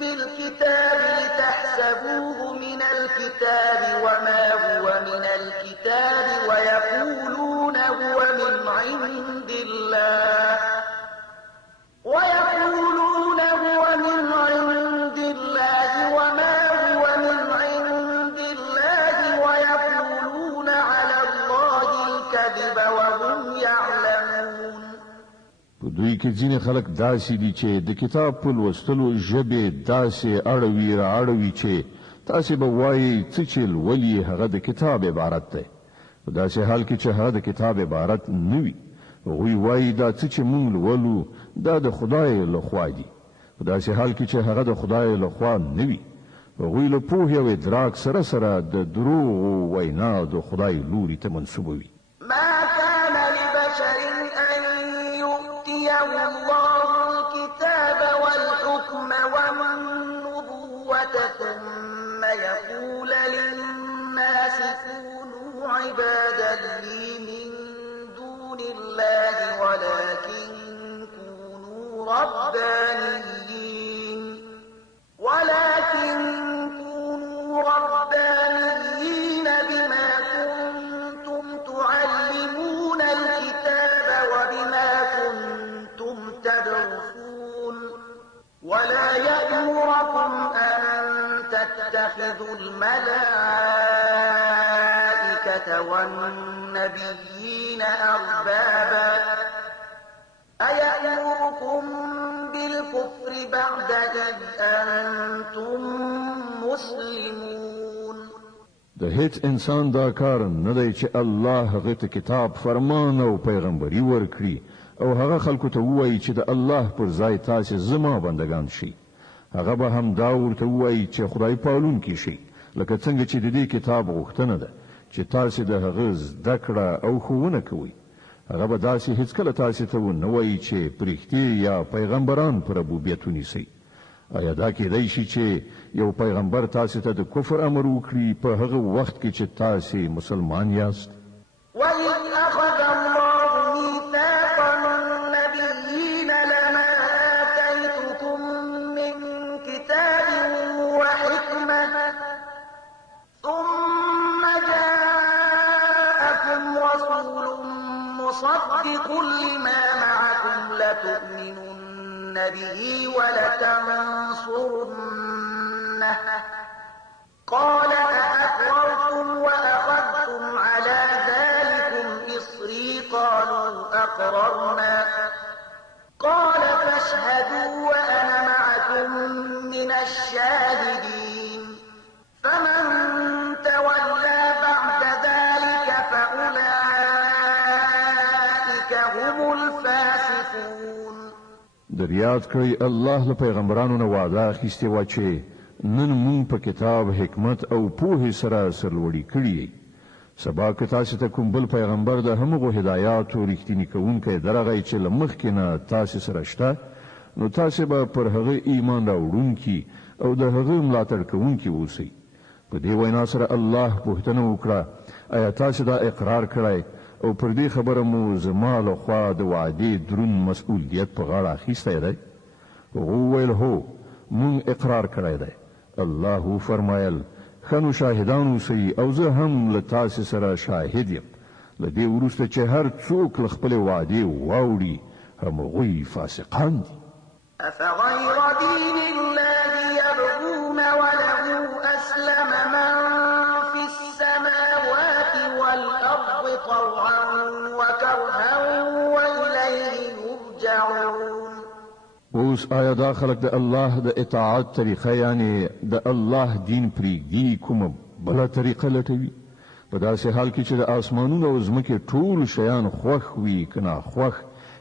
بِالْكِتَابِ لِتَحْسَبُوهُ مِنَ الْكِتَابِ وَمَا هُوَ مِنَ الْكِتَابِ وَيَقُولُونَ هُوَ مِنْ عِندِ اللَّهِ وَمَا هُوَ مِنْ عِندِ اللَّهِ وَيَقُولُونَ عَلَى اللَّهِ الْكَذِبَ وَهُمْ يَعْلَمُونَ. په دوی کې ځینې خلک داسې دي چې د کتاب په لوستلو ژبې داسې اړوي را اړوي چې تاسې به وایي څه چې لولي هغه د کتاب عبارت دی په داسې حال کې چې هغه د کتاب عبارت نه وي هغوی وایي دا څه چې موږ لولو دا د خدای لخوا دي په داسې حال کې چې هغه د خدای لخوا نه وي هغوی له پوهې او ادراک سره سره د دروغو وینا د خدای لوري ته منسوبوي. ما كان لبشر أن يؤتيه الله الكتاب والحكم والنبوة ثم يقول للناس كونوا عبادا لي من دون الله ولكن كونوا ربانيين بما كنتم تعلمون الكتاب وبما كنتم تدرسون ولا يأمركم أن تتخذوا الملائكة والنبيين أربابا أيأمركم بالكفر بعد إذ أنتم مسلمون. د هیڅ انسان دا کار نه دی چې الله هغه ته کتاب فرمان او پیغمبري ورکړي او هغه خلکو ته وایي چې د الله پر ځای تاسو زما بندگان شي هغه به هم دا ورته وایي چې خدای پالونکی شي لکه څنګه چې د دې کتاب غوښتنه ده چې تاسو د هغه زده کړه او ښوونه کوئ هغه به داسې هیڅکله تاسو ته ونه وایي چې پرښتې یا پیغمبران پر ربوبیت ونیسئ آیا دا کېدای شي چې یو پیغمبر تاسو ته د کفر امر وکړي په هغه وخت کې چې تاسو مسلمان یاست وَإِذْ أَخَذَ اللَّهُ مِيثَاقَ النَّبِيِّينَ لَمَا آتَيْتُكُم مِّن كِتَابٍ وَحِكْمَةٍ ثُمَّ جَاءَكُمْ رَسُولٌ مُّصَدِّقٌ لِّمَا مَعَكُمْ لَتُؤْمِنُنَّ بِهِ وَلَتَنصُرُنَّهُ قَالَ أَأَقْرَرْتُمْ وَأَخَذْتُمْ عَلَىٰ ذَٰلِكُمْ إِصْرِي قَالُوا أَقْرَرْنَا قَالَ فَاشْهَدُوا وَأَنَا مَعَكُم مِّنَ الشَّاهِدِينَ فَمَن تَوَلَّىٰ بَعْدَ ذَٰلِكَ فَأُولَٰئِكَ هُمُ الْفَاسِقُونَ در یاد کړئ الله له پیغمبرانو نه وعده اخیستې وه چې نن مونږ په کتاب حکمت او پوهې سره سرلوړي کړي سبا که تاسو ته کوم بل پیغمبر د همغو هدایاتو رښتینی کوونکی درغی چې له مخکې نه تاسو سره شته نو تاسو به پر هغه ایمان راوړونکي او د هغه ملاتړ کوونکي اوسئ په دې وینا سره الله پوښتنه وکړه آیا تاسو دا اقرار کړئ او پر دې خبره مو زما له خوا د وعدې دروند مسؤلیت په غاړه اخیستی دی هغه وویل هو مونږ اقرار کړی دی الله فرمایل خنو شاهدان اوسئ او زه هم له تاسو سره شاهد یم له دې وروسته چې هر څوک له خپلې وعدې واوړي همغوی فاسقان دي أفغير دين الله يبغون وله أسلم من في السماوات والأرض طوعا وكرها وإليه يرجعون اوس آیا دا خلق د الله د اطاعت طریقه یعنی د الله دین پریږدي کومه بله طریقه لټوي په داسې حال کې چې د آسمانونو او ځمکې ټول شیان خوښ وي که ناخوښ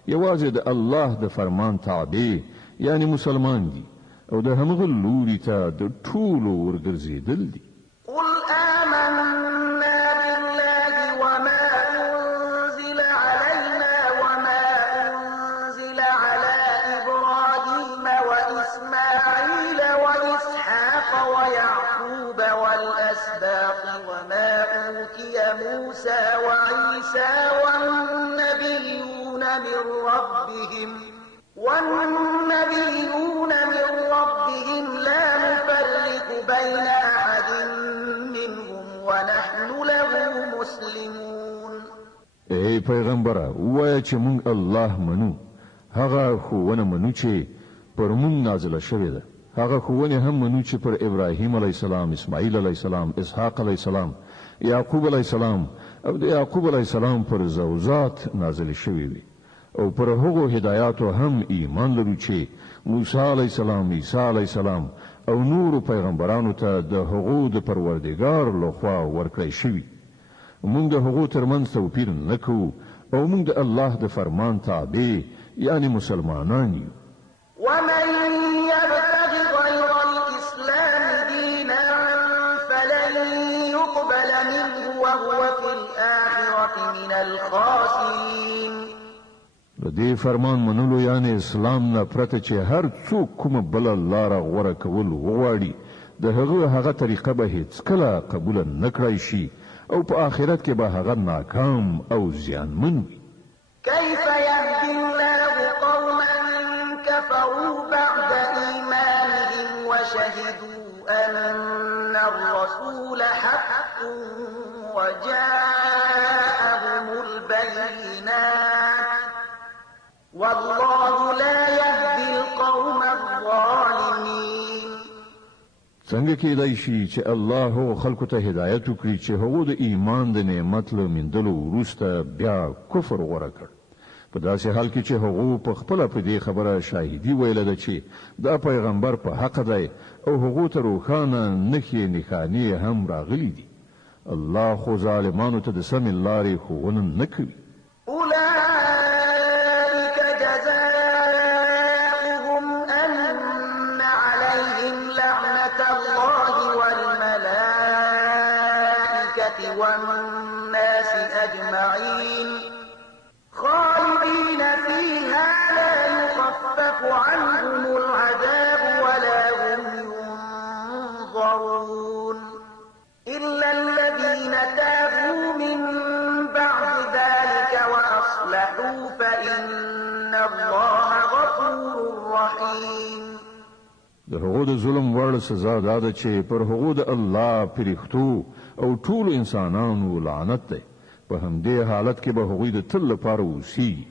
یوازې د الله د فرمان تابع یعنی مسلمان دي او د همغه لوري ته د ټولو ورګرځېدل دي قل آمنا بالله وما أنزل علينا وما أنزل على إبراهيم وإسماعيل وإسحاق ويعقوب والأسباط وما أوتي موسى وعيسى والنبيون من ربهم لا نفرق بين أحد منهم ونحن له مسلمون ای پیغمبره وایه چې مونږ الله منو هغه ښوونه منو چې پر مونږ نازله شوې ده هغه ښوونې هم منو چې پر ابراهیم علیه السلام اسماعیل علیه السلام اسحاق علیه السلام یعقوب علیه السلام او د یعقوب علیه السلام پر زوجات نازله شوې وي او پر هغو هدایاتو هم ایمان لرو چې موسی علیه السلام عیسی علیه السلام او نور پیغمبرانو ته د هغو د پروردګار لخوا ورکړی شوي مونږ د هغو ترمنځ توپیر نه کوو او مونږ د الله د فرمان تابع یعنی مسلمانان یو ومن يبتغ غير الإسلام دينا فلن يقبل منه وهو في الآخرة من الخاسرين د دې فرمان منلو یعنی اسلام نه پرته چې هر څوک کومه بله لاره غوره کول وغواړي د هغه طریقه به هیڅکله قبوله نه کړی شي او په آخرت کې به هغه ناکام او زیانمن وي كيف يهدي الله قوما كفروا بعد إيمانهم وشهدوا أن الرسول حق وجاءهم البينات والله لا يهدي القوم الظالمين څنګه کېدای شي چې الله خلکو ته هدایت وکړي چې هغه د ایمان د نعمت له میندلو وروسته بیا کفر غوره کړ په داسې حال کې چې هغه په خپل په دې خبره شاهدي ویل ده چې دا پیغمبر په حق دی او هغه ته روښانه نښې نښانې هم راغلي دي الله خو ظالمانو ته د سمې لارې ښوونه نه کوي أولئك جزاؤهم أن عليهم لعنة الله والملائكة الملائكة والناس أجمعين خالدين فيها لا يخفف عنهم العذاب ولا هم ينظرون إلا الذين تابوا من بعد ذلك وأصلحوا فإن الله غفور رحيم. د هغو د ظلم وړ سزا دا ده چې پر هغو د الله پرښتو او ټولو انسانانو لعنت دی. په همدې حالت کې به هغوی د تل لپاره اوسیږي.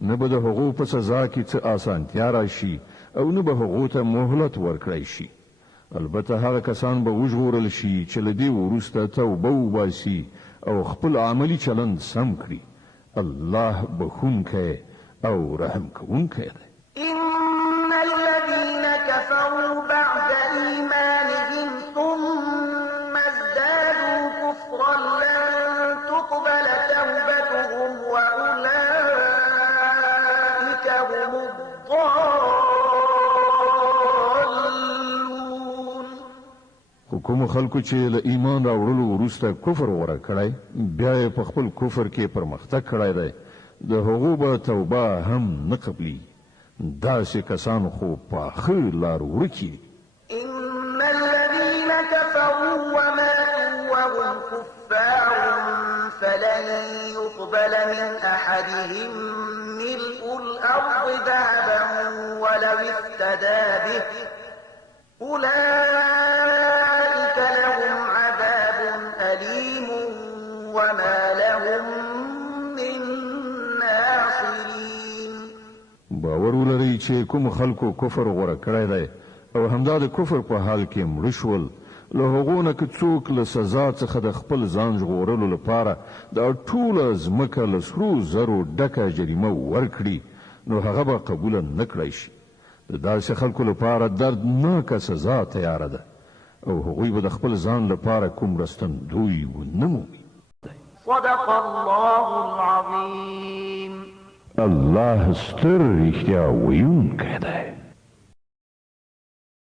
نه به د هغو په سزا کې څه اسانتیا راشي او نه به هغو ته مهلت ورکړی شي. البته هغه کسان به وژغورل شي چې له دې وروسته توبه وباسي او خپل عملي چلند سم کړي. الله بخونکی او رحم کوونکی دی. إن الذين كفروا بعد إيمانهم ثم ازدادوا كفرا لن تقبل توبتهم وأولئك هم الضالون. کوم خلکو چې له ایمان راوړلو وروسته کفر غوره کړی بیا یې په خپل کفر کې پرمختګ کړی دی د هغو به توبه هم نه قبلي. داسې کسان خو پاخه لار ورکي. إن الذين كفروا وماتوا وهم كفار فلن يقبل من أحدهم ملء الأرض ذهبا ولو افتدى به أولئك لهم عذاب أليم وما لهم من ناصرين. باور ولرئ چې کوم خلکو کفر غوره کړی دی او همدا د کفر په حال کې مړه شول له هغو نه که څوک له سزا څخه د خپل ځان ژغورلو لپاره دا ټوله ځمکه له سرو زرو ډکه جریمه ورکړي نو هغه به قبوله نه کړی شي. د داسې خلکو لپاره دردناکه سزا تیاره ده او هغوی به د خپل ځان لپاره کوم رستندوی ونه مومي. صدق الله العظيم. الله ستر رښتیا ویونکی دی.